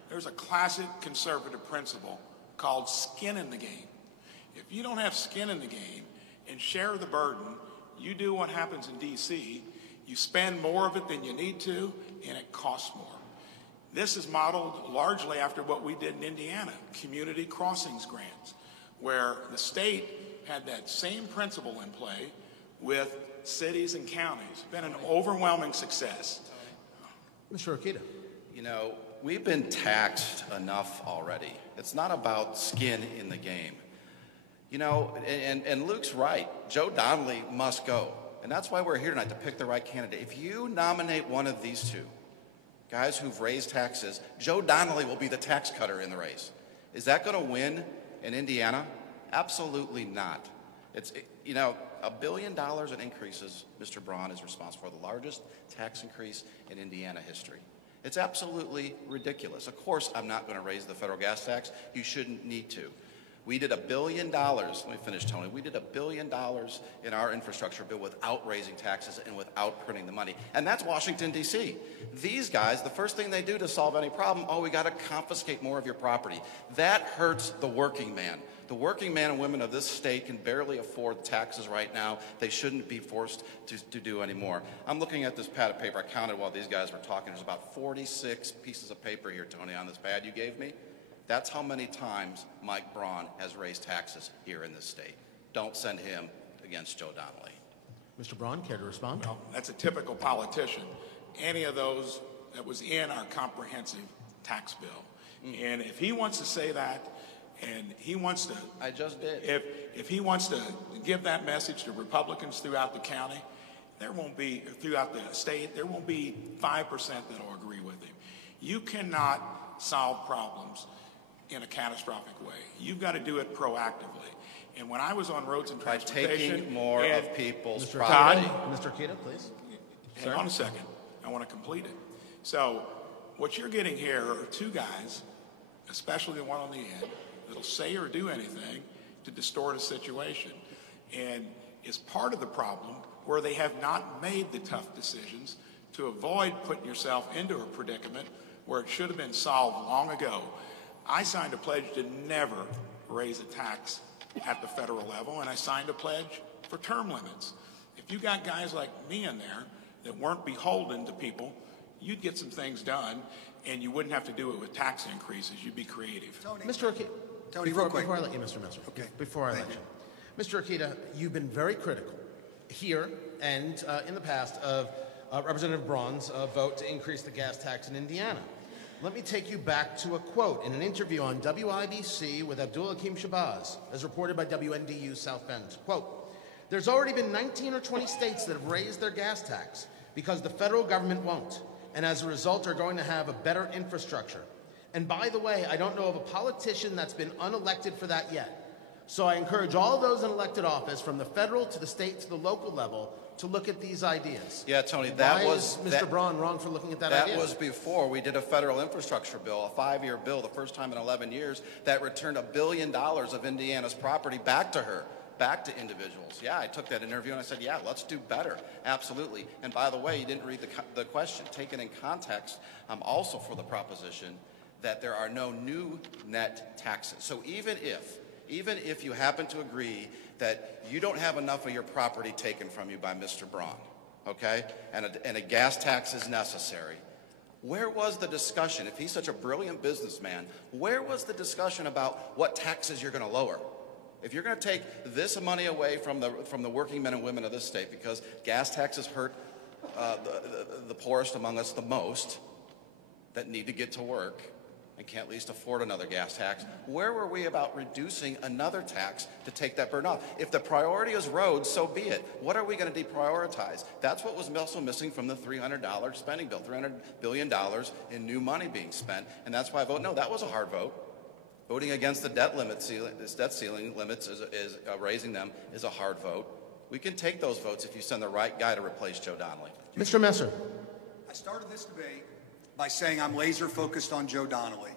there's a classic conservative principle called skin in the game. If you don't have skin in the game and share the burden, you do what happens in D.C., you spend more of it than you need to, and it costs more. This is modeled largely after what we did in Indiana, community crossings grants, where the state had that same principle in play with cities and counties. It's been an overwhelming success. Mr. Akita. You know, we've been taxed enough already. It's not about skin in the game. You know, and Luke's right. Joe Donnelly must go. And that's why we're here tonight, to pick the right candidate. If you nominate one of these two, guys who've raised taxes, Joe Donnelly will be the tax cutter in the race. Is that going to win in Indiana? Absolutely not. You know, $1 billion in increases, Mr. Braun is responsible for, the largest tax increase in Indiana history. It's absolutely ridiculous. Of course, I'm not going to raise the federal gas tax. You shouldn't need to. We did $1 billion, let me finish, Tony. We did $1 billion in our infrastructure bill without raising taxes and without printing the money. And that's Washington, D.C. These guys, the first thing they do to solve any problem, we got to confiscate more of your property. That hurts the working man. The working man and women of this state can barely afford taxes right now. They shouldn't be forced to do any more. I'm looking at this pad of paper. I counted while these guys were talking. There's about 46 pieces of paper here, Tony, on this pad you gave me. That's how many times Mike Braun has raised taxes here in this state. Don't send him against Joe Donnelly. Mr. Braun, care to respond? Well, that's a typical politician. Any of those that was in our comprehensive tax bill. And if he wants to say that, and he wants to... I just did. If he wants to give that message to Republicans throughout the county, there won't be, throughout the state, there won't be 5% that'll agree with him. You cannot solve problems in a catastrophic way. You've got to do it proactively. And when I was on roads and transportation... By taking more of people's Mr. property. Mr. Akita, please. Hang on a second. I want to complete it. So what you're getting here are two guys, especially the one on the end, that'll say or do anything to distort a situation. And it's part of the problem where they have not made the tough decisions to avoid putting yourself into a predicament where it should have been solved long ago. I signed a pledge to never raise a tax at the federal level, and I signed a pledge for term limits. If you got guys like me in there that weren't beholden to people, you'd get some things done, and you wouldn't have to do it with tax increases. You'd be creative. Tony, Mr. Akita, Tony, before real quick. I let you, Mr. Messer. Okay. Before I let you. Mr. Akita, you've been very critical here and in the past of Representative Braun's vote to increase the gas tax in Indiana. Let me take you back to a quote in an interview on WIBC with Abdul Hakim Shabazz, as reported by WNDU South Bend. Quote, "There's already been 19 or 20 states that have raised their gas tax because the federal government won't, and as a result are going to have a better infrastructure. And by the way, I don't know of a politician that's been unelected for that yet. So I encourage all those in elected office, from the federal to the state to the local level, to look at these ideas." Yeah, Tony, that Why was is Mr. Braun wrong for looking at that idea? That was before we did a federal infrastructure bill, a 5-year bill, the first time in 11 years, that returned $1 billion of Indiana's property back to her, back to individuals. Yeah, I took that interview and I said, yeah, let's do better. Absolutely. And by the way, you didn't read the question. Taken in context, also for the proposition that there are no new net taxes. So even if you happen to agree that you don't have enough of your property taken from you by Mr. Braun, okay, and a gas tax is necessary, where was the discussion? If he's such a brilliant businessman, where was the discussion about what taxes you're going to lower? If you're going to take this money away from the working men and women of this state, because gas taxes hurt the poorest among us the most, that need to get to work and can't at least afford another gas tax, where were we about reducing another tax to take that burden off? If the priority is roads, so be it. What are we going to deprioritize? That's what was also missing from the $300 spending bill, $300 billion in new money being spent, and that's why I vote no. That was a hard vote. Voting against the debt ceiling limits is raising them is a hard vote. We can take those votes if you send the right guy to replace Joe Donnelly. Mr. Messer. I started this debate by saying I'm laser focused on Joe Donnelly.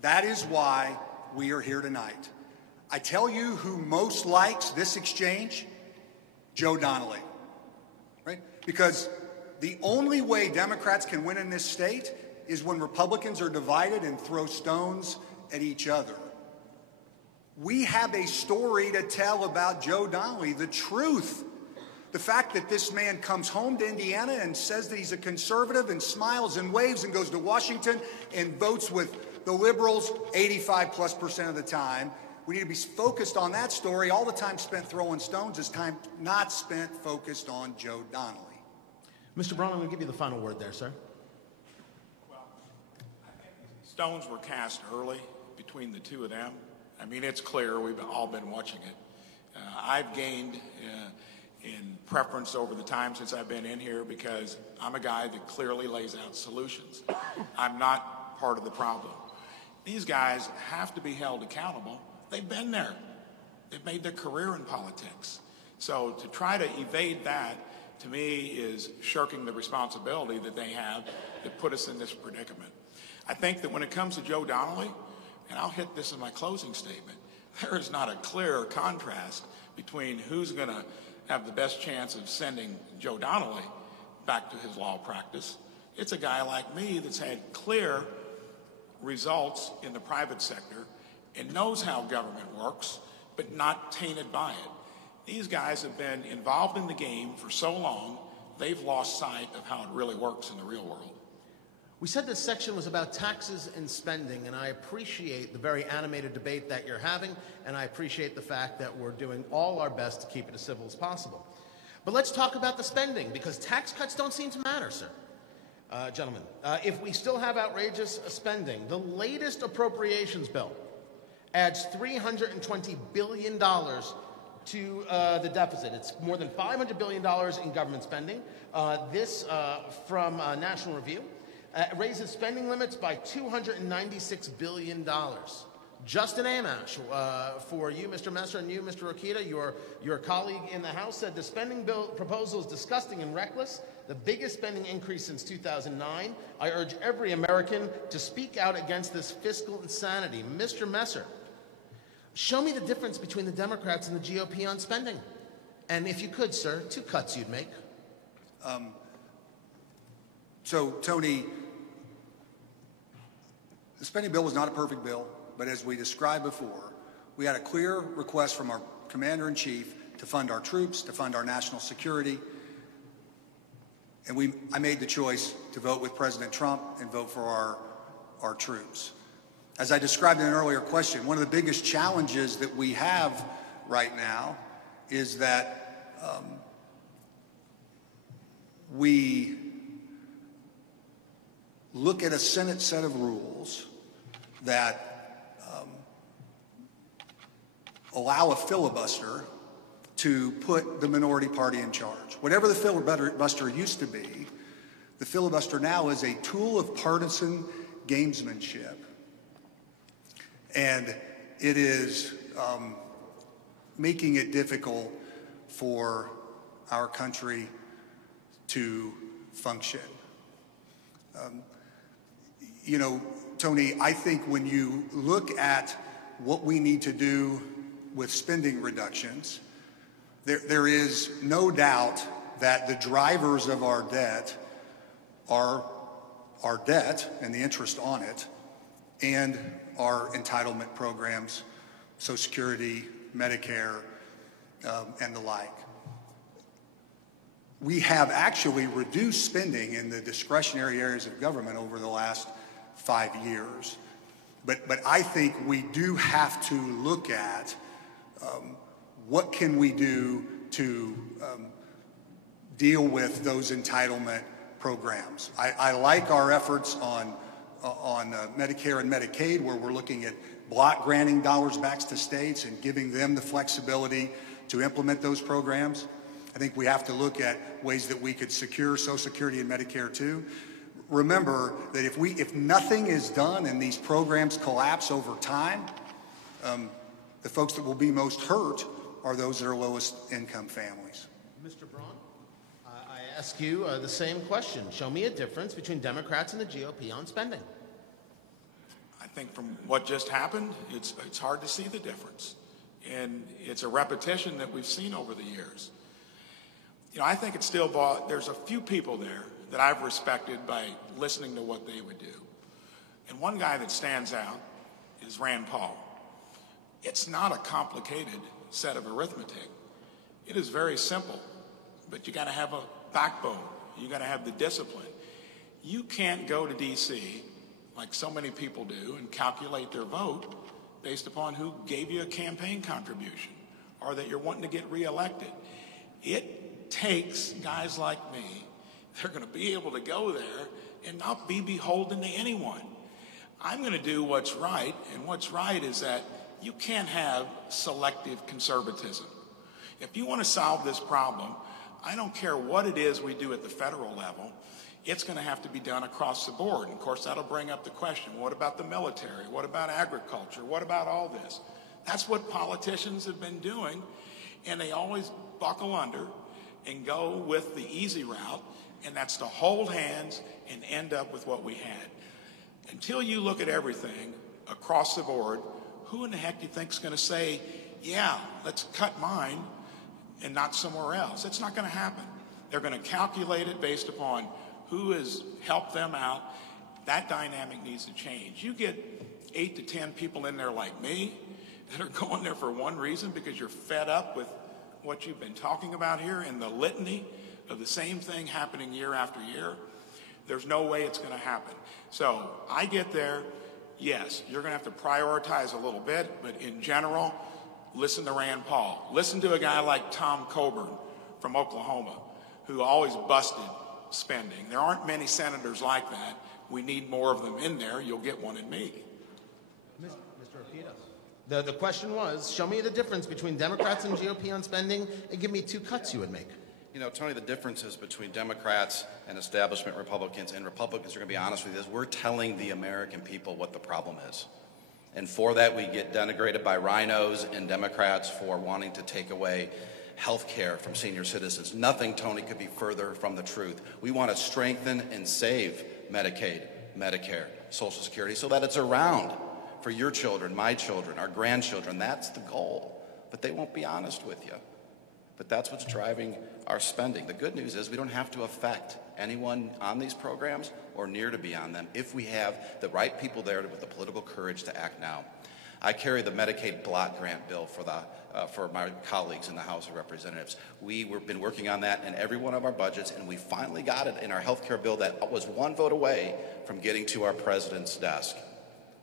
That is why we are here tonight. I tell you who most likes this exchange? Joe Donnelly, right? Because the only way Democrats can win in this state is when Republicans are divided and throw stones at each other. We have a story to tell about Joe Donnelly, the truth. The fact that this man comes home to Indiana and says that he's a conservative and smiles and waves and goes to Washington and votes with the liberals 85+% of the time. We need to be focused on that story. All the time spent throwing stones is time not spent focused on Joe Donnelly. Mr. Braun, I'm going to give you the final word there, sir. Well, I think stones were cast early between the two of them. I mean, it's clear. We've all been watching it. I've gained in preference over the time since I've been in here because I'm a guy that clearly lays out solutions. I'm not part of the problem. These guys have to be held accountable. They've been there. They've made their career in politics. So to try to evade that, to me, is shirking the responsibility that they have that put us in this predicament. I think that when it comes to Joe Donnelly, and I'll hit this in my closing statement, there is not a clear contrast between who's going to have the best chance of sending Joe Donnelly back to his law practice. It's a guy like me that's had clear results in the private sector and knows how government works, but not tainted by it. These guys have been involved in the game for so long, they've lost sight of how it really works in the real world. We said this section was about taxes and spending, and I appreciate the very animated debate that you're having, and I appreciate the fact that we're doing all our best to keep it as civil as possible. But let's talk about the spending, because tax cuts don't seem to matter, sir. Gentlemen, if we still have outrageous spending, the latest appropriations bill adds $320 billion to the deficit. It's more than $500 billion in government spending. This from National Review. Raises spending limits by $296 billion. Justin Amash, for you, Mr. Messer, and you, Mr. Rokita, your colleague in the House, said the spending bill proposal is disgusting and reckless, the biggest spending increase since 2009. I urge every American to speak out against this fiscal insanity. Mr. Messer, show me the difference between the Democrats and the GOP on spending. And if you could, sir, 2 cuts you'd make. So, Tony, the spending bill was not a perfect bill, but as we described before, we had a clear request from our commander-in-chief to fund our troops, to fund our national security, and I made the choice to vote with President Trump and vote for our troops. As I described in an earlier question, one of the biggest challenges that we have right now is that we look at a Senate set of rules that allow a filibuster to put the minority party in charge. Whatever the filibuster used to be, the filibuster now is a tool of partisan gamesmanship. And it is making it difficult for our country to function. You know, Tony, I think when you look at what we need to do with spending reductions, there is no doubt that the drivers of our debt are our debt and the interest on it, and our entitlement programs, Social Security, Medicare, and the like. We have actually reduced spending in the discretionary areas of government over the last 5 years. But I think we do have to look at what can we do to deal with those entitlement programs. I like our efforts on Medicare and Medicaid, where we're looking at block granting dollars back to states and giving them the flexibility to implement those programs. I think we have to look at ways that we could secure Social Security and Medicare too. Remember that if nothing is done and these programs collapse over time, the folks that will be most hurt are those that are lowest income families. Mr. Braun, I ask you the same question. Show me a difference between Democrats and the GOP on spending. I think from what just happened, it's hard to see the difference. And it's a repetition that we've seen over the years. You know, I think it's still there's a few people there that I've respected by listening to what they would do. And one guy that stands out is Rand Paul. It's not a complicated set of arithmetic. It is very simple, but you got to have a backbone. You got to have the discipline. You can't go to D.C. like so many people do and calculate their vote based upon who gave you a campaign contribution or that you're wanting to get reelected. It takes guys like me. They're going to be able to go there and not be beholden to anyone. I'm going to do what's right, and what's right is that you can't have selective conservatism. If you want to solve this problem, I don't care what it is we do at the federal level, it's going to have to be done across the board. And of course, that'll bring up the question, what about the military? What about agriculture? What about all this? That's what politicians have been doing, and they always buckle under and go with the easy route, and that's to hold hands and end up with what we had. Until you look at everything across the board, who in the heck do you think is going to say, yeah, let's cut mine and not somewhere else? It's not going to happen. They're going to calculate it based upon who has helped them out. That dynamic needs to change. You get 8 to 10 people in there like me that are going there for one reason, because you're fed up with what you've been talking about here and the litany of the same thing happening year after year. There's no way it's going to happen. So I get there. Yes, you're going to have to prioritize a little bit, but in general, listen to Rand Paul. Listen to a guy like Tom Coburn from Oklahoma, who always busted spending. There aren't many senators like that. We need more of them in there. You'll get one in me. Mr. Rapido. The question was, show me the difference between Democrats and GOP on spending, and give me 2 cuts you would make. You know, Tony, the differences between Democrats and establishment Republicans, and Republicans are going to be honest with you, is we're telling the American people what the problem is. And for that, we get denigrated by rhinos and Democrats for wanting to take away health care from senior citizens. Nothing, Tony, could be further from the truth. We want to strengthen and save Medicaid, Medicare, Social Security so that it's around for your children, my children, our grandchildren. That's the goal. But they won't be honest with you. But that's what's driving our spending. The good news is we don't have to affect anyone on these programs or near to be on them if we have the right people there with the political courage to act now. I carry the Medicaid block grant bill for my colleagues in the House of Representatives. We've been working on that in every one of our budgets, and we finally got it in our health care bill that was 1 vote away from getting to our president's desk.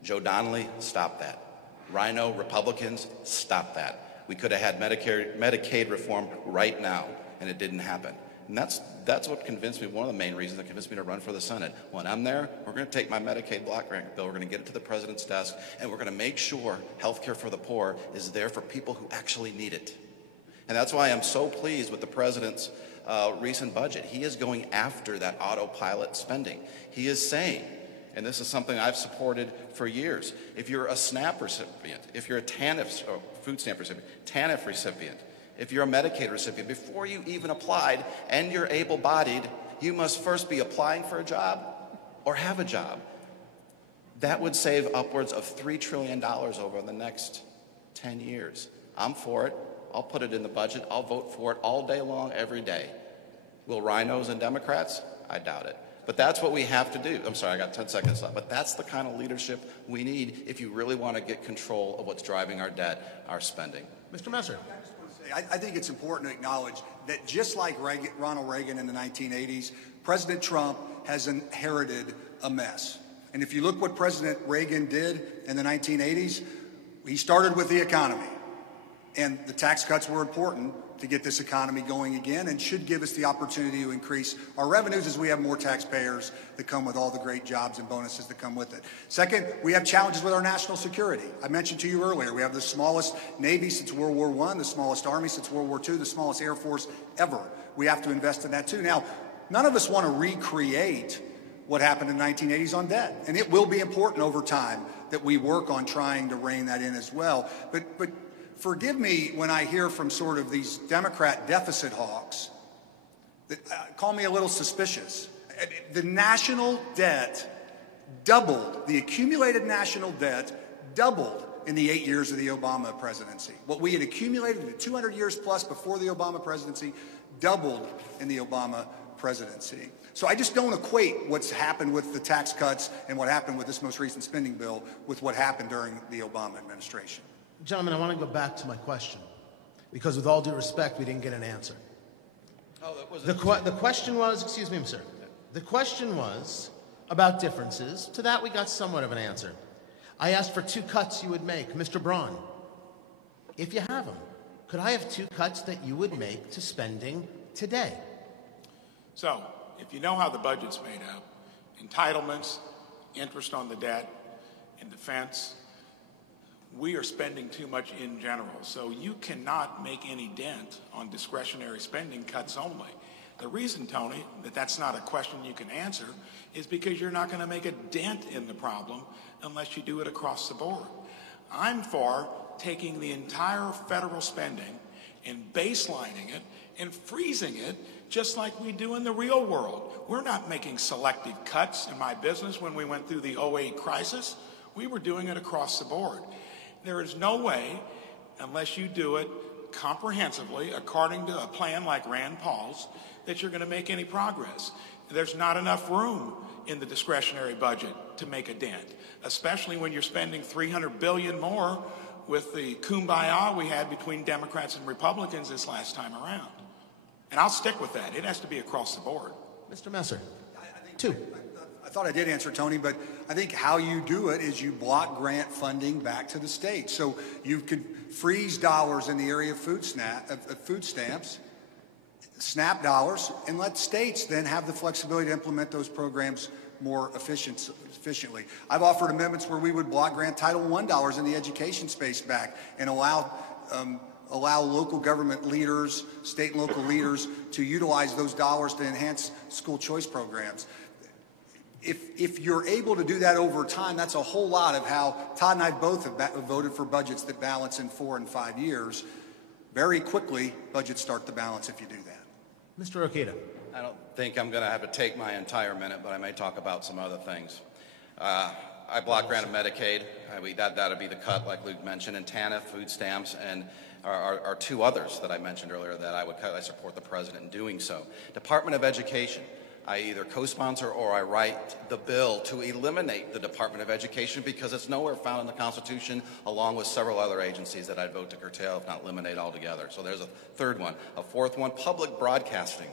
Joe Donnelly, stop that. Rhino Republicans, stop that. We could have had Medicaid reform right now, and it didn't happen. And that's what convinced me, one of the main reasons that convinced me to run for the Senate. When I'm there, we're going to take my Medicaid block grant bill, we're going to get it to the president's desk, and we're going to make sure health care for the poor is there for people who actually need it. And that's why I'm so pleased with the president's recent budget. He is going after that autopilot spending. He is saying, and this is something I've supported for years, if you're a SNAP recipient, if you're a TANF, or food stamp recipient, TANF recipient, if you're a Medicaid recipient, before you even applied and you're able-bodied, you must first be applying for a job or have a job. That would save upwards of $3 trillion over the next 10 years. I'm for it. I'll put it in the budget. I'll vote for it all day long, every day. Will rhinos and Democrats? I doubt it. But that's what we have to do. I'm sorry, I got 10 seconds left. But that's the kind of leadership we need if you really want to get control of what's driving our debt, our spending. Mr. Messer. I think it's important to acknowledge that just like Ronald Reagan in the 1980s, President Trump has inherited a mess. And if you look what President Reagan did in the 1980s, he started with the economy. And the tax cuts were important to get this economy going again and should give us the opportunity to increase our revenues as we have more taxpayers that come with all the great jobs and bonuses that come with it. Second, we have challenges with our national security. I mentioned to you earlier, we have the smallest Navy since World War I, the smallest Army since World War II, the smallest Air Force ever. We have to invest in that too. Now, none of us want to recreate what happened in the 1980s on debt, and it will be important over time that we work on trying to rein that in as well. But forgive me when I hear from sort of these Democrat deficit hawks that call me a little suspicious. The national debt doubled, the accumulated national debt doubled in the 8 years of the Obama presidency. What we had accumulated in 200 years plus before the Obama presidency doubled in the Obama presidency. So I just don't equate what's happened with the tax cuts and what happened with this most recent spending bill with what happened during the Obama administration. Gentlemen, I want to go back to my question, because with all due respect, we didn't get an answer. Oh, that was the question was, excuse me, sir. The question was about differences. To that, we got somewhat of an answer. I asked for 2 cuts you would make. Mr. Braun, if you have them, could I have 2 cuts that you would make to spending today? So, if you know how the budget's made up, entitlements, interest on the debt, and defense, we are spending too much in general. So you cannot make any dent on discretionary spending cuts only. The reason, Tony, that that's not a question you can answer is because you're not going to make a dent in the problem unless you do it across the board. I'm for taking the entire federal spending and baselining it and freezing it just like we do in the real world. We're not making selective cuts in my business when we went through the 2008 crisis. We were doing it across the board. There is no way, unless you do it comprehensively, according to a plan like Rand Paul's, that you're going to make any progress. There's not enough room in the discretionary budget to make a dent, especially when you're spending $300 billion more with the kumbaya we had between Democrats and Republicans this last time around. And I'll stick with that. It has to be across the board. Mr. Messer, 2. I thought I did answer, Tony, but I think how you do it is you block grant funding back to the states. So you could freeze dollars in the area of food stamps, SNAP dollars, and let states then have the flexibility to implement those programs more efficiently. I've offered amendments where we would block grant Title I dollars in the education space back and allow local government leaders, state and local leaders, to utilize those dollars to enhance school choice programs. If you're able to do that over time, that's a whole lot of how Todd and I both have voted for budgets that balance in 4 and 5 years. Very quickly, budgets start to balance if you do that. Mr. Orrego. I don't think I'm going to have to take my entire minute, but I may talk about some other things. I block granted Medicaid. That'll be the cut, like Luke mentioned, and TANF, food stamps, and are 2 others that I mentioned earlier that I would cut. I support the president in doing so. Department of Education. I either co-sponsor or I write the bill to eliminate the Department of Education because it's nowhere found in the Constitution, along with several other agencies that I'd vote to curtail, if not eliminate altogether. So there's a 3rd one. A 4th one, public broadcasting.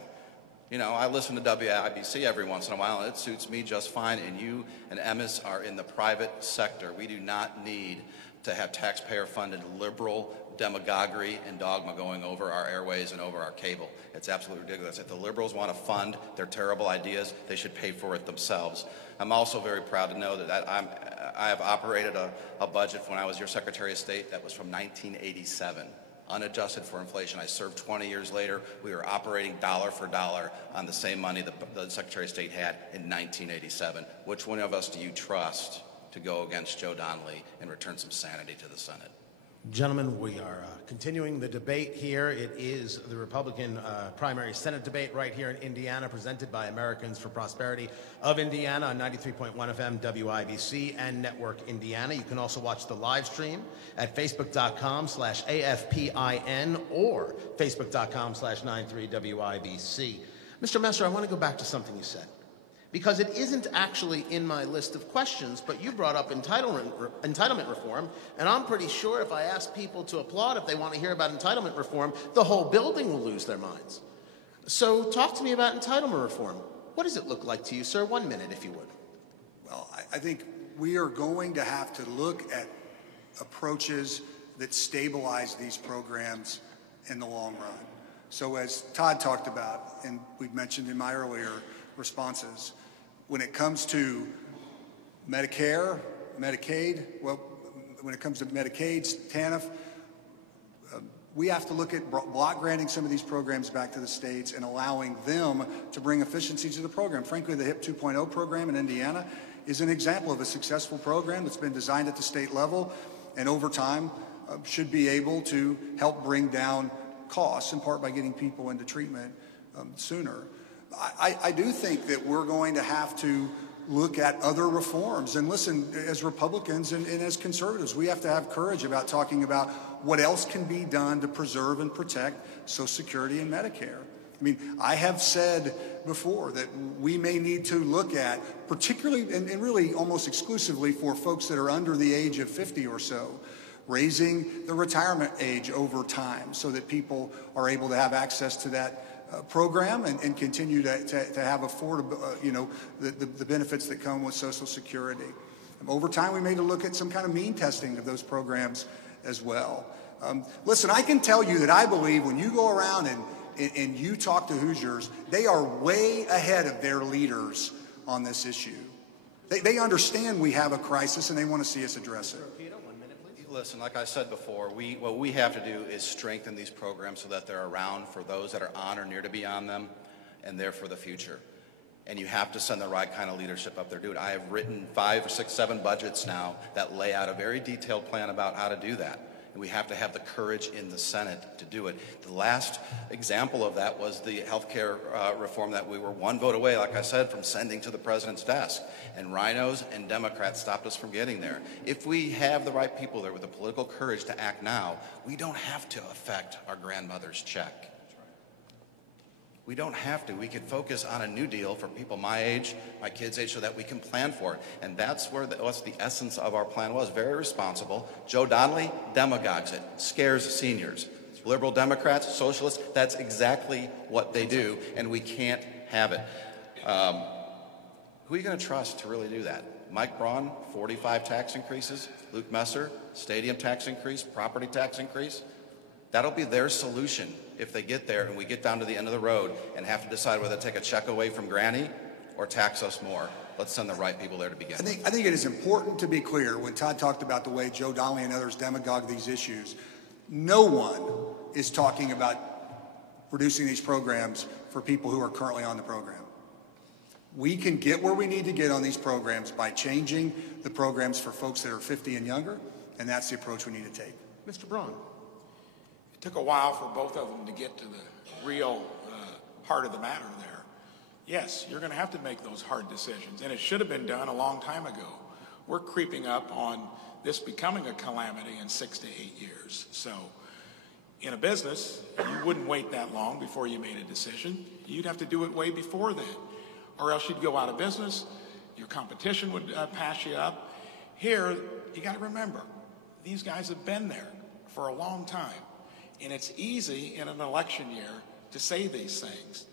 You know, I listen to WIBC every once in a while, and it suits me just fine, and you and Emmis are in the private sector. We do not need to have taxpayer-funded liberal demagoguery and dogma going over our airways and over our cable. It's absolutely ridiculous. If the liberals want to fund their terrible ideas, they should pay for it themselves. I'm also very proud to know that I have operated a budget when I was your Secretary of State that was from 1987. Unadjusted for inflation. I served 20 years later. We were operating dollar for dollar on the same money the Secretary of State had in 1987. Which one of us do you trust to go against Joe Donnelly and return some sanity to the Senate? Gentlemen, we are continuing the debate here. It is the Republican primary Senate debate right here in Indiana, presented by Americans for Prosperity of Indiana on 93.1 FM WIBC and Network Indiana. You can also watch the live stream at facebook.com/AFPIN or facebook.com/93WIBC. Mr. Messer, I want to go back to something you said, because it isn't actually in my list of questions, but you brought up entitlement reform, and I'm pretty sure if I ask people to applaud if they want to hear about entitlement reform, the whole building will lose their minds. So talk to me about entitlement reform. What does it look like to you, sir? 1 minute, if you would. Well, I think we are going to have to look at approaches that stabilize these programs in the long run. So as Todd talked about, and we've mentioned in my earlier responses, when it comes to Medicare, Medicaid, well, when it comes to Medicaid, TANF, we have to look at block granting some of these programs back to the states and allowing them to bring efficiency to the program. Frankly, the HIP 2.0 program in Indiana is an example of a successful program that's been designed at the state level and over time should be able to help bring down costs, in part by getting people into treatment sooner. I do think that we're going to have to look at other reforms. And listen, as Republicans and as conservatives, we have to have courage about talking about what else can be done to preserve and protect Social Security and Medicare. I mean, I have said before that we may need to look at, particularly and really almost exclusively for folks that are under the age of 50 or so, raising the retirement age over time so that people are able to have access to that program and continue to have affordable, the benefits that come with Social Security. Over time, we may need to look at some kind of mean testing of those programs as well. Listen, I can tell you that I believe when you go around and you talk to Hoosiers, they are way ahead of their leaders on this issue. They understand we have a crisis and they want to see us address it. Listen, like I said before, what we have to do is strengthen these programs so that they're around for those that are on or near to be on them and there for the future. And you have to send the right kind of leadership up there. Dude, I have written 5, 6, 7 budgets now that lay out a very detailed plan about how to do that. And we have to have the courage in the Senate to do it. The last example of that was the health care reform that we were one vote away, like I said, from sending to the president's desk. And rhinos and Democrats stopped us from getting there. If we have the right people there with the political courage to act now, we don't have to affect our grandmother's check. We don't have to. We can focus on a new deal for people my age, my kids' age, so that we can plan for it. And that's what the essence of our plan was. Very responsible. Joe Donnelly demagogues it, scares seniors. Liberal Democrats, socialists, that's exactly what they do, and we can't have it. Who are you going to trust to really do that? Mike Braun, 45 tax increases. Luke Messer, stadium tax increase, property tax increase. That'll be their solution if they get there and we get down to the end of the road and have to decide whether to take a check away from Granny or tax us more. Let's send the right people there to begin. I think it is important to be clear when Todd talked about the way Joe Donnelly and others demagogue these issues. No one is talking about producing these programs for people who are currently on the program. We can get where we need to get on these programs by changing the programs for folks that are 50 and younger, and that's the approach we need to take. Mr. Braun. It took a while for both of them to get to the real heart of the matter there. Yes, you're going to have to make those hard decisions, and it should have been done a long time ago. We're creeping up on this becoming a calamity in 6 to 8 years. So in a business, you wouldn't wait that long before you made a decision. You'd have to do it way before then, or else you'd go out of business. Your competition would pass you up. Here, you got to remember, these guys have been there for a long time. And it's easy in an election year to say these things.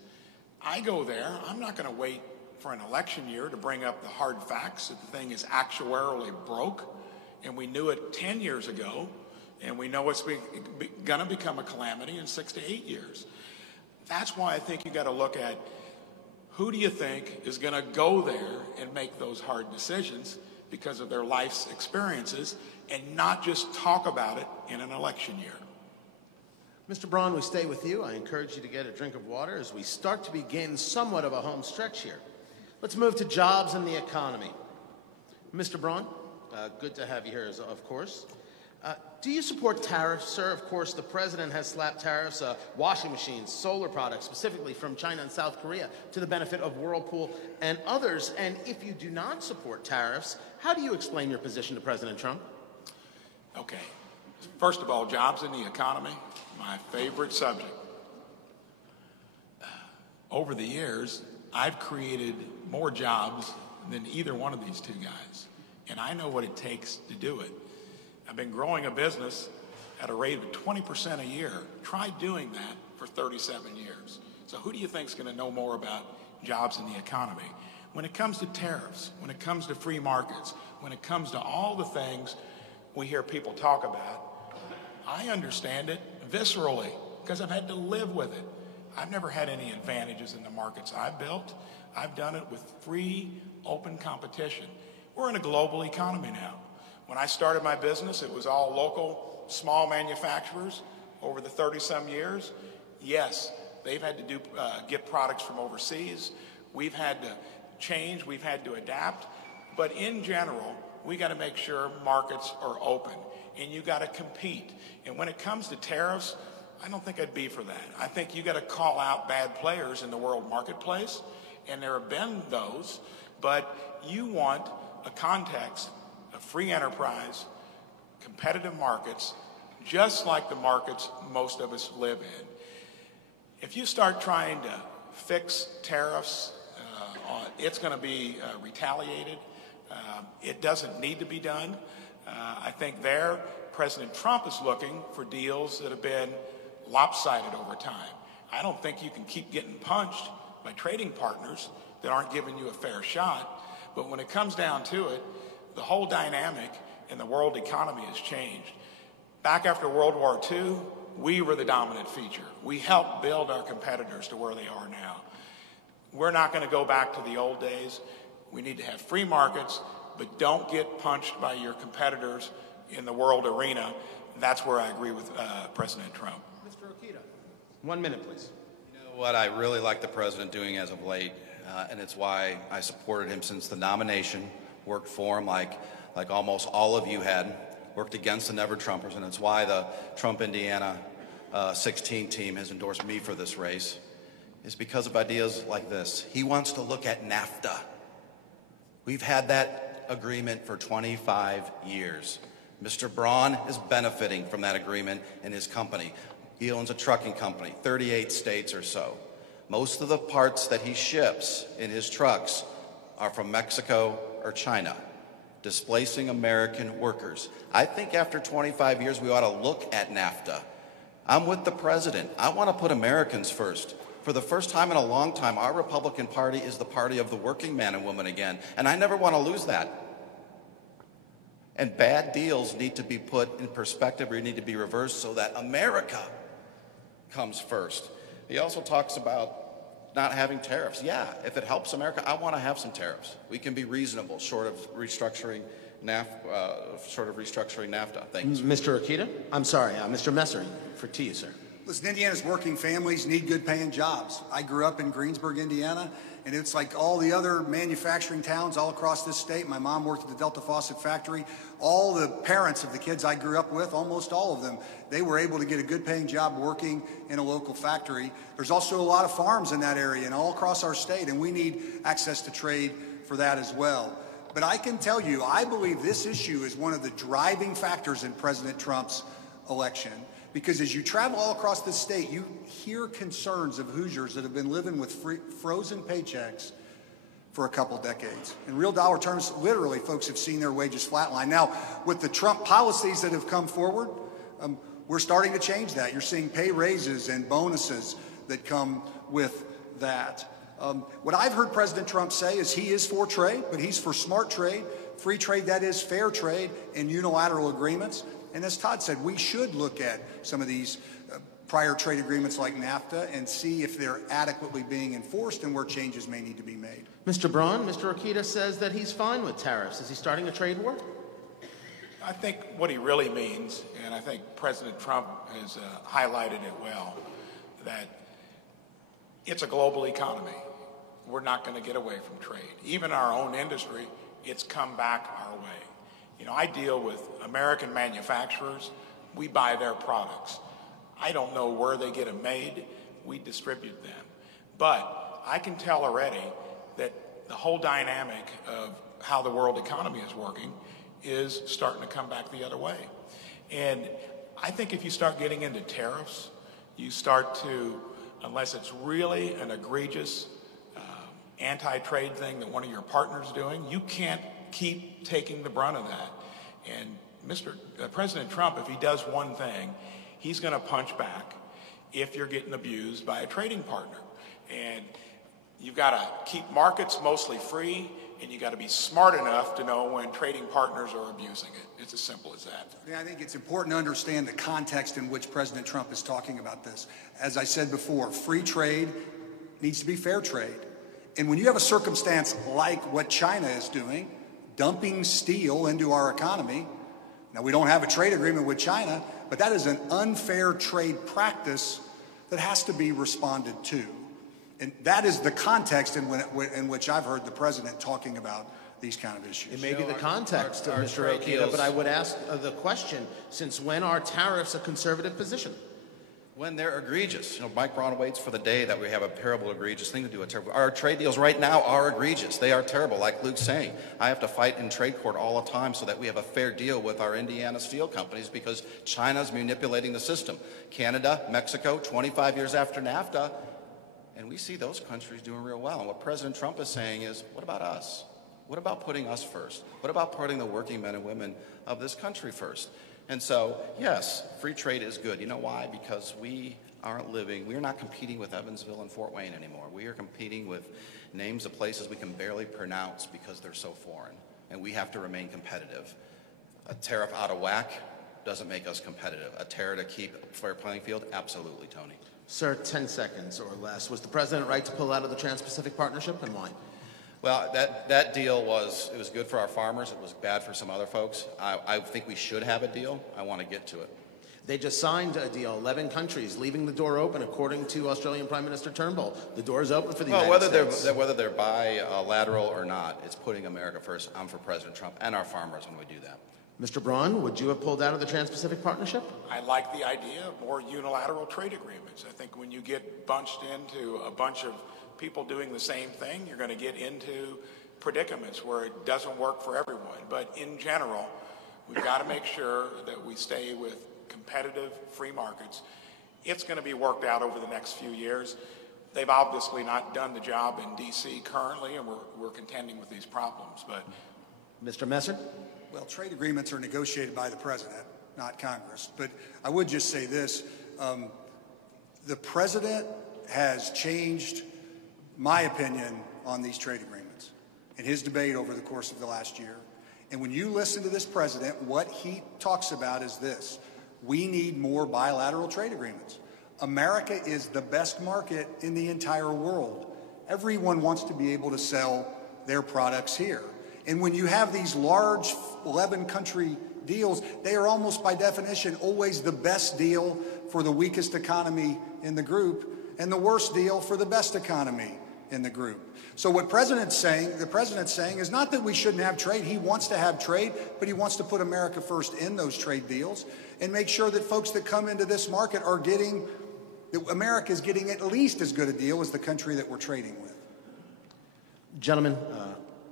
I go there, I'm not going to wait for an election year to bring up the hard facts that the thing is actuarially broke and we knew it 10 years ago, and we know it's going to become a calamity in 6 to 8 years. That's why I think you got to look at who do you think is going to go there and make those hard decisions because of their life's experiences, and not just talk about it in an election year. Mr. Braun, we stay with you. I encourage you to get a drink of water as we start to begin somewhat of a home stretch here. Let's move to jobs and the economy. Mr. Braun, good to have you here, of course. Do you support tariffs, sir? Of course, the president has slapped tariffs, washing machines, solar products, specifically from China and South Korea, to the benefit of Whirlpool and others. And if you do not support tariffs, how do you explain your position to President Trump? Okay. First of all, jobs in the economy, my favorite subject. Over the years, I've created more jobs than either one of these two guys, and I know what it takes to do it. I've been growing a business at a rate of 20% a year. Try doing that for 37 years. So who do you think is going to know more about jobs in the economy? When it comes to tariffs, when it comes to free markets, when it comes to all the things we hear people talk about, I understand it viscerally because I've had to live with it. I've never had any advantages in the markets I've built. I've done it with free, open competition. We're in a global economy now. When I started my business, it was all local, small manufacturers. Over the 30-some years, yes, they've had to get products from overseas. We've had to change. We've had to adapt. But in general, we got to make sure markets are open, and you got to compete. And when it comes to tariffs, I don't think I'd be for that. I think you got to call out bad players in the world marketplace, and there have been those, but you want a context of free enterprise, competitive markets, just like the markets most of us live in. If you start trying to fix tariffs, it's going to be retaliated. It doesn't need to be done. I think there, President Trump is looking for deals that have been lopsided over time. I don't think you can keep getting punched by trading partners that aren't giving you a fair shot. But when it comes down to it, the whole dynamic in the world economy has changed. Back after World War II, we were the dominant feature. We helped build our competitors to where they are now. We're not going to go back to the old days. We need to have free markets, but don't get punched by your competitors in the world arena. That's where I agree with President Trump. Mr. Okita, 1 minute, please. You know what I really like the president doing as of late, and it's why I supported him since the nomination, worked for him like almost all of you had, worked against the Never-Trumpers, and it's why the Trump Indiana 16 team has endorsed me for this race, is because of ideas like this. He wants to look at NAFTA. We've had that agreement for 25 years. Mr. Braun is benefiting from that agreement in his company. He owns a trucking company, 38 states or so. Most of the parts that he ships in his trucks are from Mexico or China, displacing American workers. I think after 25 years, we ought to look at NAFTA. I'm with the president. I want to put Americans first. For the first time in a long time, our Republican Party is the party of the working man and woman again, and I never want to lose that. And bad deals need to be put in perspective or need to be reversed so that America comes first. He also talks about not having tariffs. Yeah, if it helps America, I want to have some tariffs. We can be reasonable, short of restructuring NAFTA. Thank you. Mr. Okita? I'm sorry, Mr. Messer, to you, sir. Listen, Indiana's working families need good paying jobs. I grew up in Greensburg, Indiana, and it's like all the other manufacturing towns all across this state. My mom worked at the Delta Faucet factory. All the parents of the kids I grew up with, almost all of them, they were able to get a good paying job working in a local factory. There's also a lot of farms in that area and all across our state, and we need access to trade for that as well. But I can tell you, I believe this issue is one of the driving factors in President Trump's election. Because as you travel all across the state, you hear concerns of Hoosiers that have been living with frozen paychecks for a couple decades. In real dollar terms, literally, folks have seen their wages flatline. Now, with the Trump policies that have come forward, we're starting to change that. You're seeing pay raises and bonuses that come with that. What I've heard President Trump say is he is for trade, but he's for smart trade free trade that is fair trade and unilateral agreements. And as Todd said, we should look at some of these prior trade agreements like NAFTA and see if they're adequately being enforced and where changes may need to be made. Mr. Braun, Mr. Urquiza says that he's fine with tariffs. Is he starting a trade war? I think what he really means, and I think President Trump has highlighted it well, that it's a global economy. We're not going to get away from trade. Even our own industry, it's come back our way. You know, I deal with American manufacturers. We buy their products. I don't know where they get them made. We distribute them. But I can tell already that the whole dynamic of how the world economy is working is starting to come back the other way. And I think if you start getting into tariffs, you start to, unless it's really an egregious anti-trade thing that one of your partners is doing, you can't keep taking the brunt of that. And President Trump, if he does one thing, he's going to punch back if you're getting abused by a trading partner. And you've got to keep markets mostly free, and you got to be smart enough to know when trading partners are abusing it. It's as simple as that. Yeah, I think it's important to understand the context in which President Trump is talking about this. As I said before, free trade needs to be fair trade. And when you have a circumstance like what China is doing, dumping steel into our economy, now we don't have a trade agreement with China, but that is an unfair trade practice that has to be responded to. And that is the context in which I've heard the president talking about these kind of issues. It may be the context, Mr. Urquiza, but I would ask the question, since when are tariffs a conservative position? When they're egregious. You know, Mike Braun waits for the day that we have a terrible, egregious thing to do. Our trade deals right now are egregious. They are terrible, like Luke's saying. I have to fight in trade court all the time so that we have a fair deal with our Indiana steel companies because China's manipulating the system. Canada, Mexico, 25 years after NAFTA, and we see those countries doing real well. And what President Trump is saying is, what about us? What about putting us first? What about putting the working men and women of this country first? And so, yes, free trade is good. You know why? Because we're not competing with Evansville and Fort Wayne anymore. We are competing with names of places we can barely pronounce because they're so foreign. And we have to remain competitive. A tariff out of whack doesn't make us competitive. A tariff to keep a fair playing field? Absolutely, Tony. Sir, 10 seconds or less. Was the president right to pull out of the Trans-Pacific Partnership, and why? Well, that deal was good for our farmers. It was bad for some other folks. I think we should have a deal. I want to get to it. They just signed a deal, 11 countries, leaving the door open, according to Australian Prime Minister Turnbull. The door is open for the United States. Whether they're bilateral or not, it's putting America first. I'm for President Trump and our farmers when we do that. Mr. Braun, would you have pulled out of the Trans-Pacific Partnership? I like the idea of more unilateral trade agreements. I think when you get bunched into a bunch of people doing the same thing, you're going to get into predicaments where it doesn't work for everyone. But in general, we've got to make sure that we stay with competitive free markets. It's going to be worked out over the next few years. They've obviously not done the job in D.C. currently, and we're contending with these problems. But Mr. Messer? Well, trade agreements are negotiated by the president, not Congress. But I would just say this. The president has changed my opinion on these trade agreements in his debate over the course of the last year. And when you listen to this president, what he talks about is this: we need more bilateral trade agreements. America is the best market in the entire world. Everyone wants to be able to sell their products here. And when you have these large 11-country deals, they are almost by definition always the best deal for the weakest economy in the group and the worst deal for the best economy in the group. So what the president's saying is not that we shouldn't have trade. He wants to have trade, but he wants to put America first in those trade deals and make sure that folks that come into this market are getting, that America is getting at least as good a deal as the country that we're trading with. Gentlemen,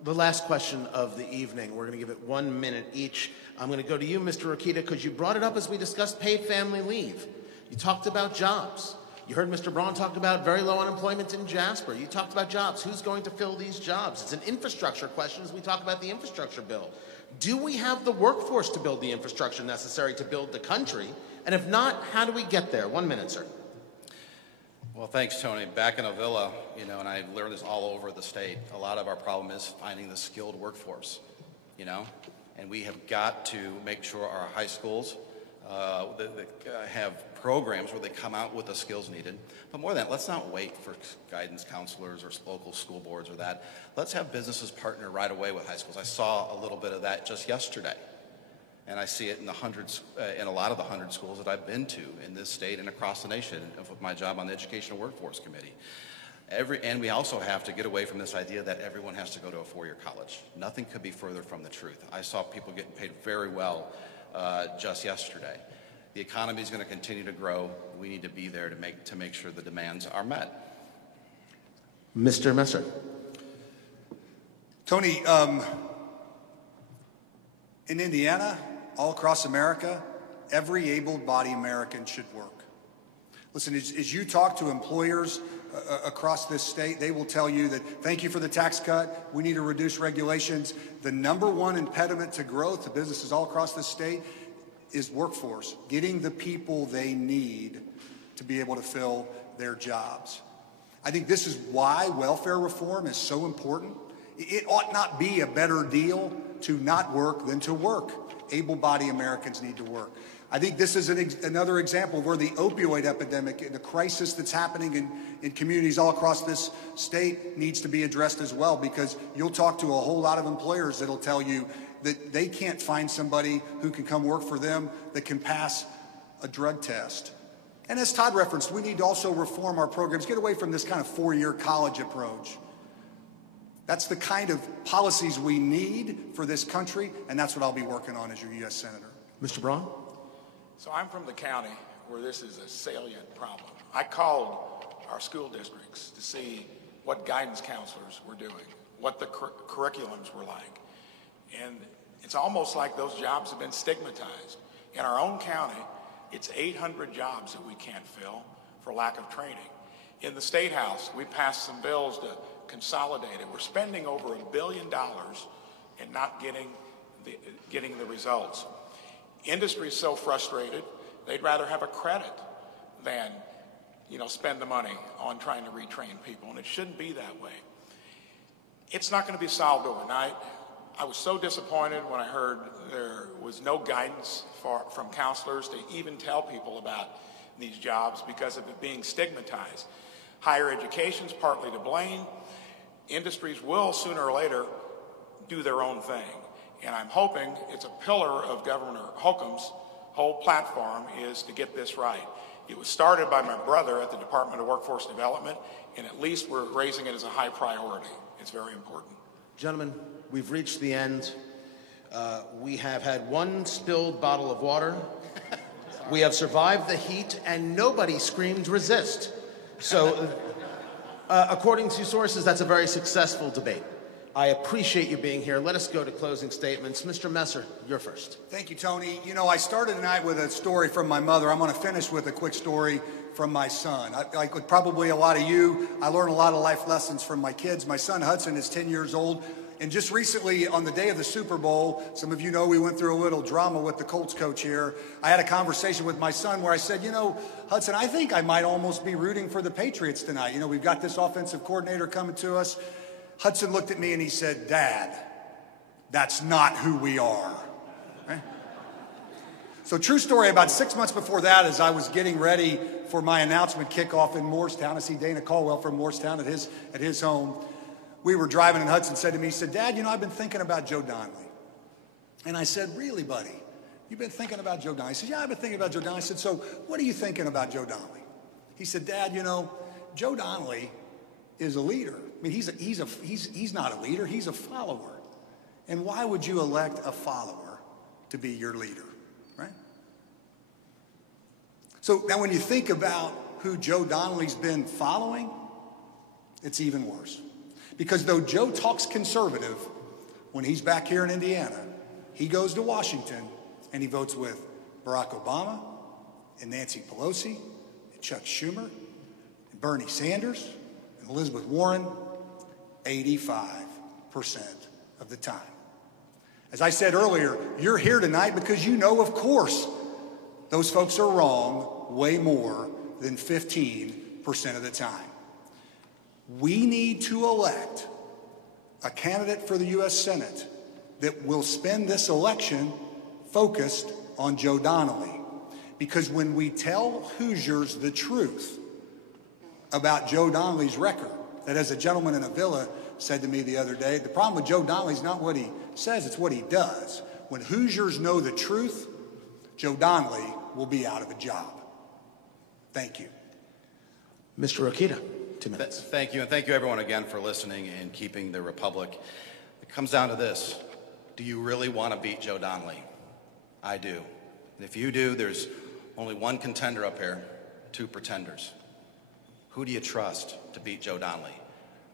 the last question of the evening, we're going to give it 1 minute each. I'm going to go to you, Mr. Urquiza, because you brought it up as we discussed paid family leave. You talked about jobs. You heard Mr. Braun talk about very low unemployment in Jasper. You talked about jobs. Who's going to fill these jobs? It's an infrastructure question as we talk about the infrastructure bill. Do we have the workforce to build the infrastructure necessary to build the country? And if not, how do we get there? 1 minute, sir. Well, thanks, Tony. Back in Avila, and I learned this all over the state, a lot of our problem is finding the skilled workforce. you know? And we have got to make sure our high schools have programs where they come out with the skills needed. But more than that, let's not wait for guidance counselors or local school boards or that. Let's have businesses partner right away with high schools. I saw a little bit of that just yesterday. And I see it in in a lot of the 100 schools that I've been to in this state and across the nation with my job on the Educational Workforce Committee. And we also have to get away from this idea that everyone has to go to a four-year college. Nothing could be further from the truth. I saw people getting paid very well just yesterday. The economy is going to continue to grow. We need to be there to make sure the demands are met. Mr. Messer. Tony, in Indiana, all across America, every able-bodied American should work. Listen, as you talk to employers across this state, they will tell you that thank you for the tax cut, we need to reduce regulations. The number one impediment to growth to businesses all across this state is workforce, getting the people they need to be able to fill their jobs. I think this is why welfare reform is so important. It ought not be a better deal to not work than to work. Able-bodied Americans need to work. I think this is another example where the opioid epidemic and the crisis that's happening in communities all across this state needs to be addressed as well, because you'll talk to a whole lot of employers that'll tell you that they can't find somebody who can come work for them that can pass a drug test. And as Todd referenced, we need to also reform our programs, get away from this kind of four-year college approach. That's the kind of policies we need for this country, and that's what I'll be working on as your U.S. Senator. Mr. Braun? So I'm from the county where this is a salient problem. I called our school districts to see what guidance counselors were doing, what the curriculums were like. And it's almost like those jobs have been stigmatized. In our own county, it's 800 jobs that we can't fill for lack of training. In the State House, we passed some bills to consolidate it. We're spending over $1 billion and not getting the results. Industry is so frustrated, they'd rather have a credit than, spend the money on trying to retrain people, and it shouldn't be that way. It's not going to be solved overnight. I was so disappointed when I heard there was no guidance from counselors to even tell people about these jobs because of it being stigmatized. Higher education's partly to blame. Industries will sooner or later do their own thing. And I'm hoping it's a pillar of Governor Holcomb's whole platform is to get this right. It was started by my brother at the Department of Workforce Development, and at least we're raising it as a high priority. It's very important. Gentlemen, we've reached the end. We have had one spilled bottle of water. We have survived the heat, and nobody screamed resist. So, according to sources, that's a very successful debate. I appreciate you being here. Let us go to closing statements. Mr. Messer, you're first. Thank you, Tony. I started tonight with a story from my mother. I'm going to finish with a quick story from my son. Like probably a lot of you, I learn a lot of life lessons from my kids. My son Hudson is 10 years old. And just recently, on the day of the Super Bowl, some of you know we went through a little drama with the Colts coach here. I had a conversation with my son where I said, Hudson, I think I might almost be rooting for the Patriots tonight. We've got this offensive coordinator coming to us. Hudson looked at me and he said, Dad, that's not who we are. Right? So true story, about 6 months before that, as I was getting ready for my announcement kickoff in Moorestown, I see Dana Caldwell from Moorestown at his home. We were driving and Hudson said to me, he said, Dad, I've been thinking about Joe Donnelly. And I said, really, buddy? You've been thinking about Joe Donnelly? He said, yeah, I've been thinking about Joe Donnelly. I said, so what are you thinking about Joe Donnelly? He said, Dad, Joe Donnelly is a leader. I mean, he's not a leader, he's a follower. And why would you elect a follower to be your leader, right? So now when you think about who Joe Donnelly's been following, it's even worse. Because though Joe talks conservative, when he's back here in Indiana, he goes to Washington and he votes with Barack Obama and Nancy Pelosi and Chuck Schumer and Bernie Sanders and Elizabeth Warren 85% of the time. As I said earlier, you're here tonight because of course, those folks are wrong way more than 15% of the time. We need to elect a candidate for the U.S. Senate that will spend this election focused on Joe Donnelly. Because when we tell Hoosiers the truth about Joe Donnelly's record, that as a gentleman in a villa said to me the other day, the problem with Joe Donnelly is not what he says, it's what he does. When Hoosiers know the truth, Joe Donnelly will be out of a job. Thank you. Mr. Rokita, 2 minutes. Thank you, and thank you everyone again for listening and keeping the Republic. It comes down to this. Do you really want to beat Joe Donnelly? I do. And if you do, there's only one contender up here, 2 pretenders. Who do you trust to beat Joe Donnelly?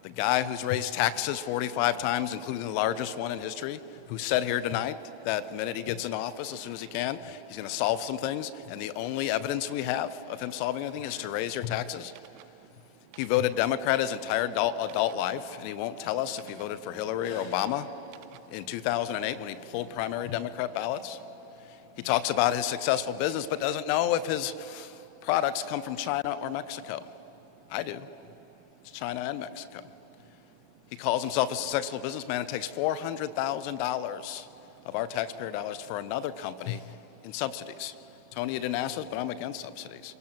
The guy who's raised taxes 45 times, including the largest one in history, who said here tonight that the minute he gets into office, as soon as he can, he's going to solve some things, and the only evidence we have of him solving anything is to raise your taxes. He voted Democrat his entire adult life, and he won't tell us if he voted for Hillary or Obama in 2008 when he pulled primary Democrat ballots. He talks about his successful business, but doesn't know if his products come from China or Mexico. I do. It's China and Mexico. He calls himself a successful businessman and takes $400,000 of our taxpayer dollars for another company in subsidies. Tony, you didn't ask us, but I'm against subsidies.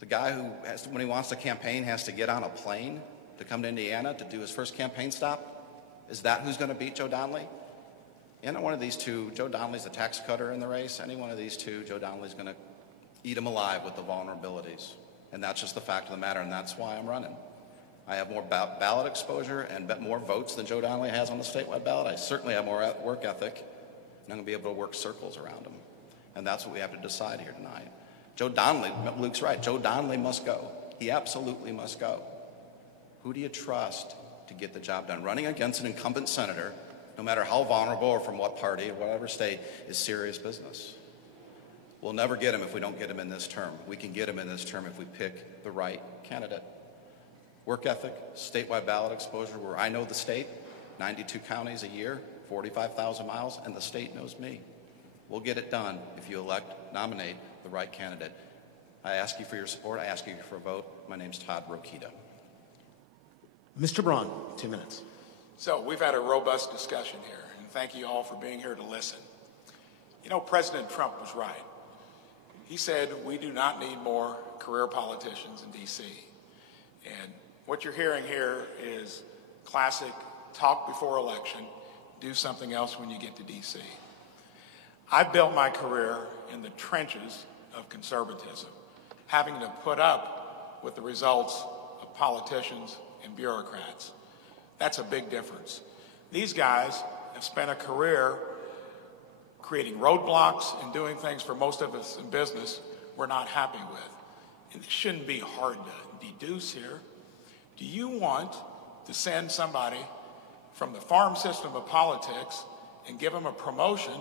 The guy who, when he wants to campaign, has to get on a plane to come to Indiana to do his first campaign stop. Is that who's going to beat Joe Donnelly? Any one of these two, Joe Donnelly's the tax cutter in the race. Any one of these two, Joe Donnelly's going to eat him alive with the vulnerabilities. And that's just the fact of the matter, and that's why I'm running. I have more ballot exposure and more votes than Joe Donnelly has on the statewide ballot. I certainly have more work ethic, and I'm going to be able to work circles around him. And that's what we have to decide here tonight. Joe Donnelly, Luke's right, Joe Donnelly must go. He absolutely must go. Who do you trust to get the job done? Running against an incumbent senator, no matter how vulnerable or from what party or whatever state, is serious business. We'll never get him if we don't get him in this term. We can get him in this term if we pick the right candidate. Work ethic, statewide ballot exposure, where I know the state, 92 counties a year, 45,000 miles, and the state knows me. We'll get it done if you nominate the right candidate. I ask you for your support. I ask you for a vote. My name's Todd Rokita. Mr. Braun, 2 minutes. So we've had a robust discussion here, and thank you all for being here to listen. You know, President Trump was right. He said we do not need more career politicians in D.C. And what you're hearing here is classic talk before election, do something else when you get to D.C. I've built my career in the trenches of conservatism, having to put up with the results of politicians and bureaucrats. That's a big difference. These guys have spent a career creating roadblocks and doing things for most of us in business we're not happy with. And it shouldn't be hard to deduce here. Do you want to send somebody from the farm system of politics and give them a promotion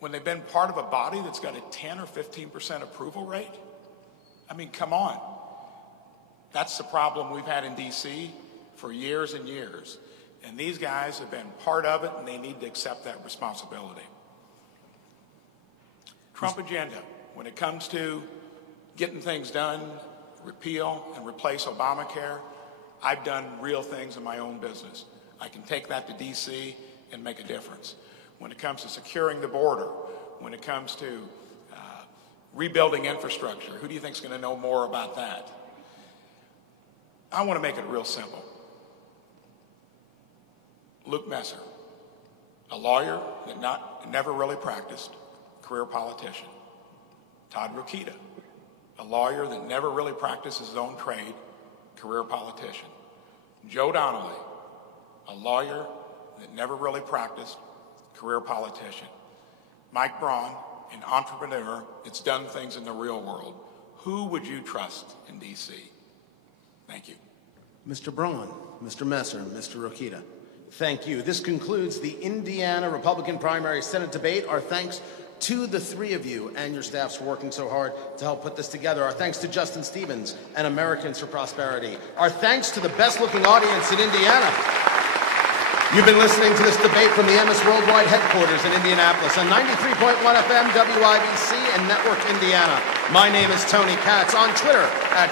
when they've been part of a body that's got a 10 or 15% approval rate? I mean, come on. That's the problem we've had in D.C. for years and years. And these guys have been part of it, and they need to accept that responsibility. Trump agenda, when it comes to getting things done, repeal and replace Obamacare, I've done real things in my own business. I can take that to D.C. and make a difference. When it comes to securing the border, when it comes to rebuilding infrastructure, who do you think is going to know more about that? I want to make it real simple. Luke Messer, a lawyer that never really practiced, career politician. Todd Rokita, a lawyer that never really practiced his own trade, career politician. Joe Donnelly, a lawyer that never really practiced, career politician. Mike Braun, an entrepreneur that's done things in the real world. Who would you trust in D.C.? Thank you. Mr. Braun, Mr. Messer, Mr. Rokita, thank you. This concludes the Indiana Republican primary Senate debate. Our thanks to the three of you and your staffs for working so hard to help put this together. Our thanks to Justin Stevens and Americans for Prosperity. Our thanks to the best-looking audience in Indiana. You've been listening to this debate from the MS Worldwide headquarters in Indianapolis on 93.1 FM WIBC and Network Indiana. My name is Tony Katz, on Twitter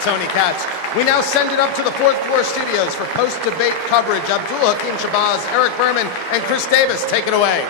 @TonyKatz. We now send it up to the fourth floor studios for post-debate coverage. Abdul Hakim Shabazz, Eric Berman, and Chris Davis, take it away.